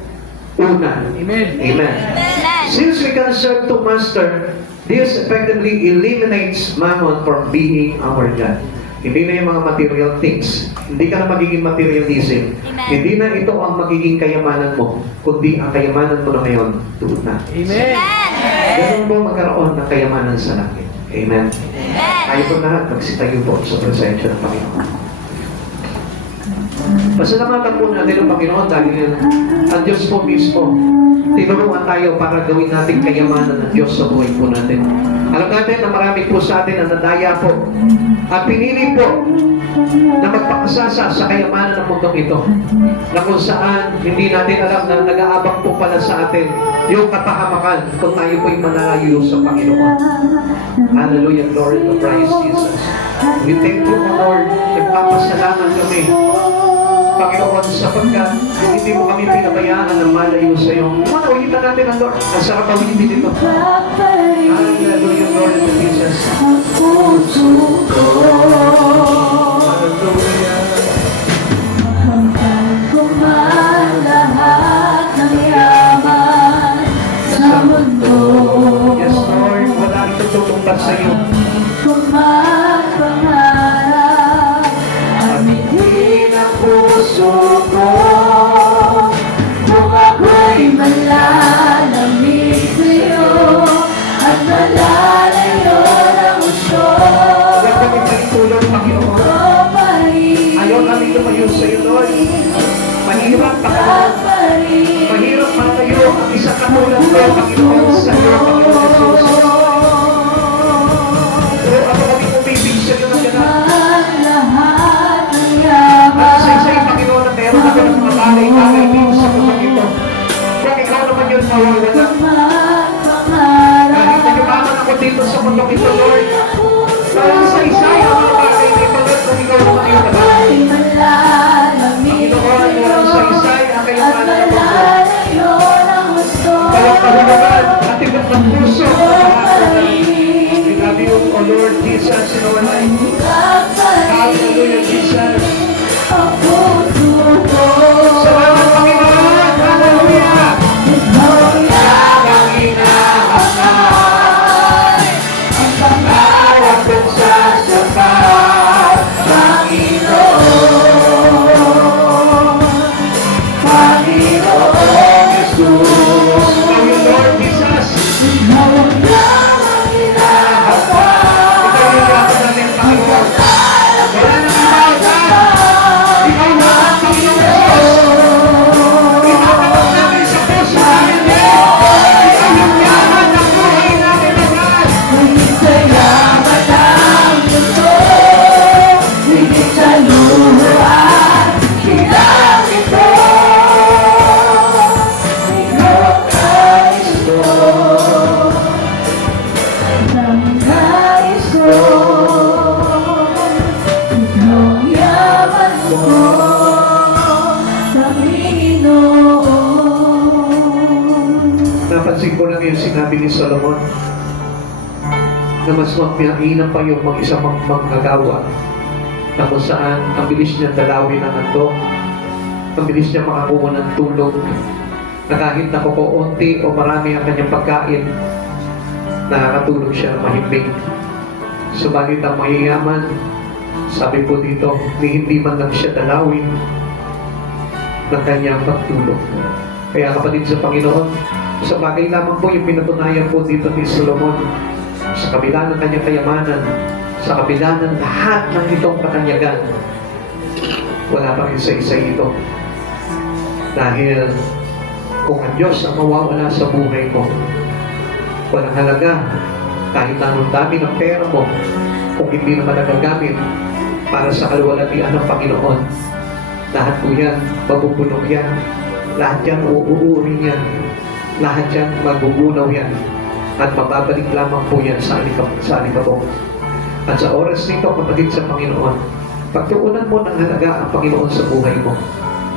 una. Amen. Amen. Amen. Since we can serve to master, this effectively eliminates mammon from being our God. Hindi na yung mga material things. Hindi ka na magiging materialism. Amen. Hindi na ito ang magiging kayamanan mo, kundi ang kayamanan mo na ngayon, tuon na. Amen. Amen. Ganun mo magkaroon ng kayamanan sa langit. Amen. Amen. Tayo po lahat, magsitayo po sa presensya ng Panginoon. Pasalamatan po natin ang Panginoon dahil ang Diyos po mismo, tinuruan tayo para gawin natin kayamanan ng Diyos sa buhay po natin. Alam natin na marami po sa atin ang nadaya po at pinili po na magpakasasa sa kayamanan ng mundong ito, na kung saan hindi natin alam na nag-aabang po pala sa atin yung kapahamakan kung tayo po'y manalayo sa Panginoon. Hallelujah, glory to Christ Jesus. We thank you, O Lord. Nagpapasalamat kami, Panginoon, sapagkat hindi mo kami pinabayaan na malayo sa iyo. Manawitan natin ang Lord. Ang sarap ang hindi dito. Hallelujah, glory to Jesus. Hallelujah. Lahat ng yaman sa mundo. Yes, Lord. Wala itong tutungkad sa iyo. Kumapangarap aminin ang puso ko. Kung ako'y malalamig sa'yo at malalayo ng gusto. Huwag kami pagtulong, Panginoon. Ayaw namin lumayo sa iyo, Lord. Mahirap, Panginoon. Mahirap malayo ang isang katulad ko, Panginoon, sa iyo, Panginoon Jesus. Pero ako kami umibig sa iyo ng ganap. At sa isa'y, Panginoon, na meron ako ng mga bagay-bagay dito sa mundo ito. Kung ikaw naman yun mawawala. Kahit nagyaman ako dito sa mundo ito, Lord. Dahil sa isa'y ang mga bagay na ito, Lord, kung ikaw naman yun naman. Panginoon, meron sa isa'y ang kayamanan ng mundo. Kaya kahulugan at ibang ng puso. We love you, O Lord Jesus, in our life. Hallelujah, Jesus. Salamat, Panginoon. Hallelujah. Ang inahanay, ang pangarap kong sasapat, Panginoon. Panginoon Jesus. Love you, Lord Jesus. Ikaw yung yaman natin, Panginoon. Wala nang iba ka. Ikaw na ang Panginoon Jesus. Itatanong namin sa puso namin, ikaw yung yaman ng buhay namin, Lord. Napansin ko lang yung sinabi ni Solomon na mas mainam pa yung mag-isa magagawa na kung saan ang bilis niya dalawin ang handog, ang bilis niya makakuha ng tulong na kahit na kukunti o marami ang kanyang pagkain, nakakatulong siya na mahimbing. Subalit ang mayayaman, sabi po dito, hindi man lang siya dalawin ng kanyang pagtulong. Kaya kapatid sa Panginoon, sa bagay lamang po yung pinatunayan po dito ni Solomon, sa kabila ng kanyang kayamanan, sa kabila ng lahat ng itong katanyagan, wala pa rin sa isa ito. Dahil kung ang Diyos ang mawawala sa buhay mo, walang halaga kahit anong dami ng pera mo, kung hindi naman nagagamit para sa kaluwalhatian ng Panginoon. Lahat po yan, mabubunog yan. Lahat yan, uuuri yan. Lahat yan, magugunaw yan. At mababalik lamang po yan sa alikabok. At sa oras nito, kapatid sa Panginoon, pagtuunan mo ng halaga ang Panginoon sa buhay mo.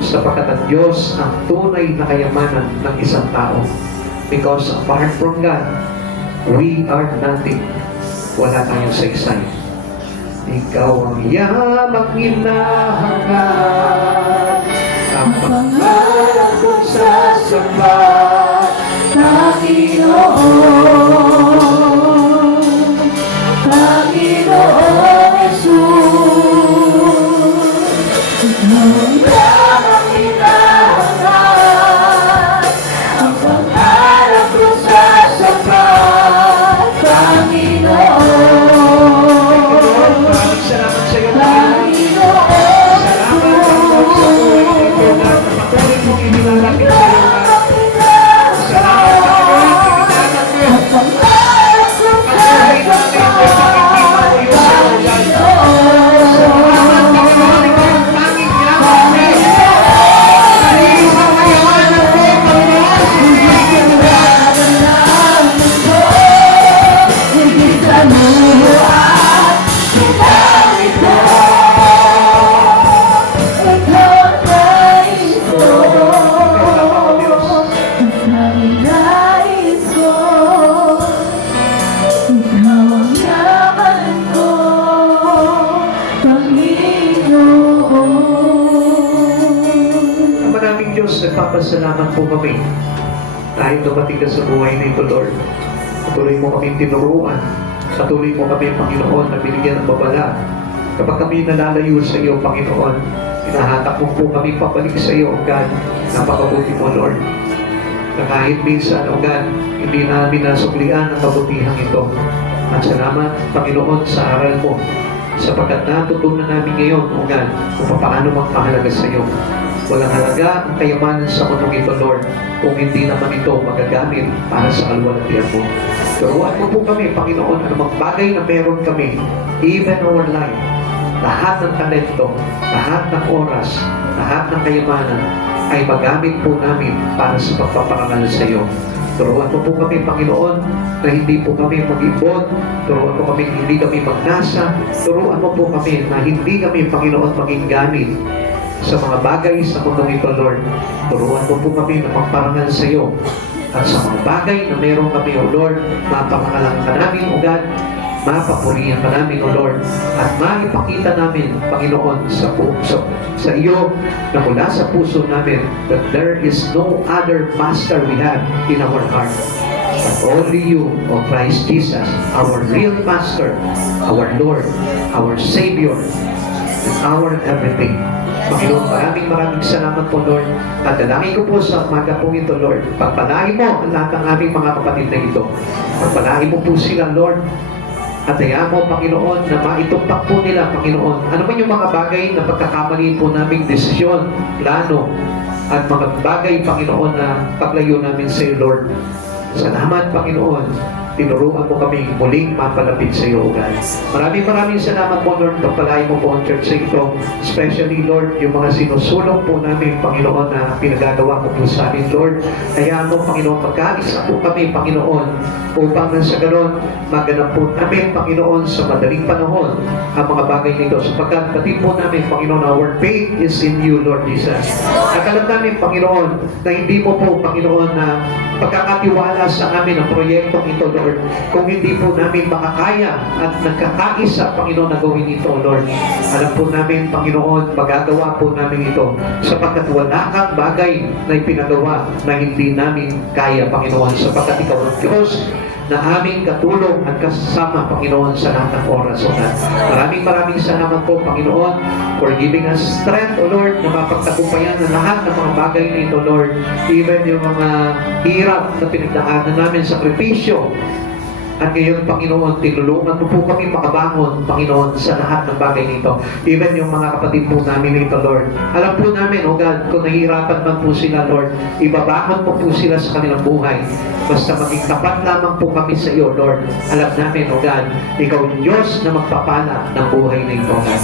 Sapagkat ang Diyos ang tunay na kayamanan ng isang tao. Because apart from God, we are nothing. Wala tayong saysay. Ikaw ang yamang hinahangad, ang pangarap kong sasapat, Panginoon, Panginoon Jesus. lamang hinahanap. Ang pangarap ko sa sapat, Panginoon. Maraming salamat sa iyo, Panginoon. Salamat Panginoon sa buhay nito na patuloy mong inilalapit sa iyo. Maraming Diyos, nagpapasalamat po kami dahil dumating ka sa buhay na ito, Lord. Patuloy mo kami tinuruan. Patuloy mo kami, Panginoon, na binigyan ng babala. Kapag kami nalalayo sa iyo, Panginoon, hinahatak mo po kami pabalik sa iyo, O God. Napakabuti mo, Lord. Na kahit minsan, O God, hindi namin nasuklian ang kabutihang ito. At salamat, Panginoon, sa aral mo. Sapagkat natutunan namin ngayon, O God, kung paano magpahalaga sa iyo. Walang halaga ang kayamanan sa mundong ito, Lord, kung hindi naman ito magagamit para sa kalwalatian mo. Turuan mo po kami, Panginoon, anumang bagay na meron kami, even our life, lahat ng talento, lahat ng oras, lahat ng kayamanan, ay magamit po namin para sa pagpaparangal sa iyo. Turuan mo po kami, Panginoon, na hindi po kami mag-ibon. Turuan mo kami hindi kami magnasa. Turuan mo po kami na hindi kami, Panginoon, maging gamit sa mga bagay sa mundong ito, Lord. Turuan mo po kami na magparangal sa iyo. At sa mga bagay na meron kami, O Lord, mapapangalan ka namin, O God, mapapurihan ka namin, O Lord, at maipakita namin, Panginoon, sa iyo na mula sa puso namin that there is no other master we have in our heart. But only you, O Christ Jesus, our real master, our Lord, our Savior, and our everything. Panginoon, maraming salamat po, Lord. At dalangin ko po sa umaga po ito, Lord. Pagpalain mo ang lahat ng aming mga kapatid na ito. Pagpalain mo po sila, Lord. At hayaan mo, Panginoon, na maitugpak po nila, Panginoon. Ano man yung mga bagay na pagkakamali po naming desisyon, plano, at mga bagay, Panginoon, na paglayo namin sa iyo, Lord. Salamat, Panginoon. Tinuruan mo kami muling mapalapit sa iyo, God. Maraming salamat po, Lord. Pagpalain mo po ang church sa ito. Especially, Lord, yung mga sinusulong po namin, Panginoon, na pinagagawa mo po sa amin, Lord. Hayaan mo, Panginoon, pagkaisa po kami, Panginoon, upang nang sa ganon, maganap po namin, Panginoon, sa madaling panahon ang mga bagay nito. Sapagkat pati po namin, Panginoon, our faith is in you, Lord Jesus. At alam namin, Panginoon, na hindi mo po, Panginoon, na pagkakatiwala sa amin ang proyektong ito, Lord. Kung hindi po namin makakaya at nagkakaisa, Panginoon, na gawin ito, Lord. Alam po namin, Panginoon, magagawa po namin ito sapagkat wala kang bagay na ipinagawa na hindi namin kaya, Panginoon, sapagkat ikaw ang Diyos na aming katulong at kasama, Panginoon, sa lahat ng oras, O God. Maraming salamat po, Panginoon, for giving us strength, O Lord, na mapagtagumpayan na lahat ng mga bagay na ito, Lord. Even yung mga hirap na pinagdaanan namin, sakripisyo. At ngayon, Panginoon, tinulungan mo po kami makabangon, Panginoon, sa lahat ng bagay nito. Even yung mga kapatid po namin nito, Lord. Alam po namin, O God, kung nahihirapan man po sila, Lord, ibabangon po sila sa kanilang buhay. Basta maging tapat lamang po kami sa iyo, Lord. Alam namin, O God, ikaw ang Diyos na magpapala ng buhay na ito, God.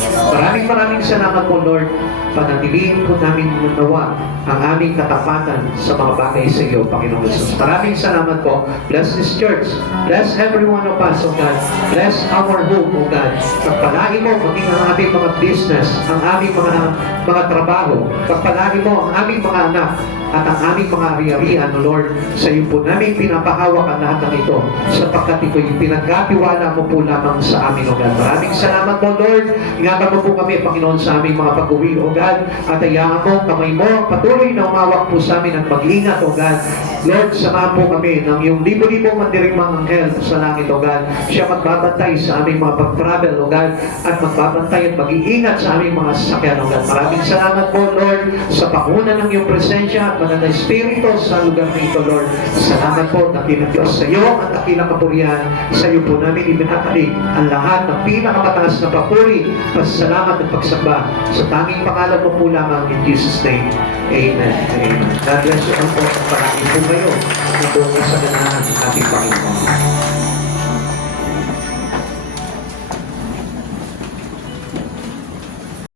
Maraming salamat po, Lord. Panatilihin po namin nawa ang aming katapatan sa mga bagay sa iyo, Panginoon Jesus. Maraming salamat po. Bless this church. Bless every one of us, O God. Bless our home, O God. Pagpalain mo, maging ang aming mga business, ang aming mga trabaho. Pagpalain mo ang aming mga anak at ang aming mga ari-arian, O Lord. Sa iyo po namin pinapahawak ang lahat ng ito sapagkat ito'y pinagkatiwala mo po lamang sa amin, O God. Maraming salamat po, Lord. Ingatan mo po kami, Panginoon, sa aming mga pag-uwi, O God. God, at hayaan mo, kamay mo, patuloy na umawak po sa amin at mag-ingat, O God. Lord, samahan po kami ng iyong libo-libo mandirigmang anghel sa langit, O God. Siya magbabantay sa aming mga pag-travel, O God, at magbabantay at mag-iingat sa aming mga sasakyan, O God. Maraming salamat po, Lord, sa panguna ng iyong presensya at banal na Espiritu sa lugar na ito, Lord. Salamat po, dakilang Diyos sa iyo at dakilang kapurihan. Sa iyo po namin ibinatalik ang lahat ng pinakamataas na papuri, pasalamat at pagsamba sa tanging pangalan mo po lamang in Jesus' name. Amen. Amen. God bless you all po. Palagi po kayo na buong sa ganahan ng ating Panginoon.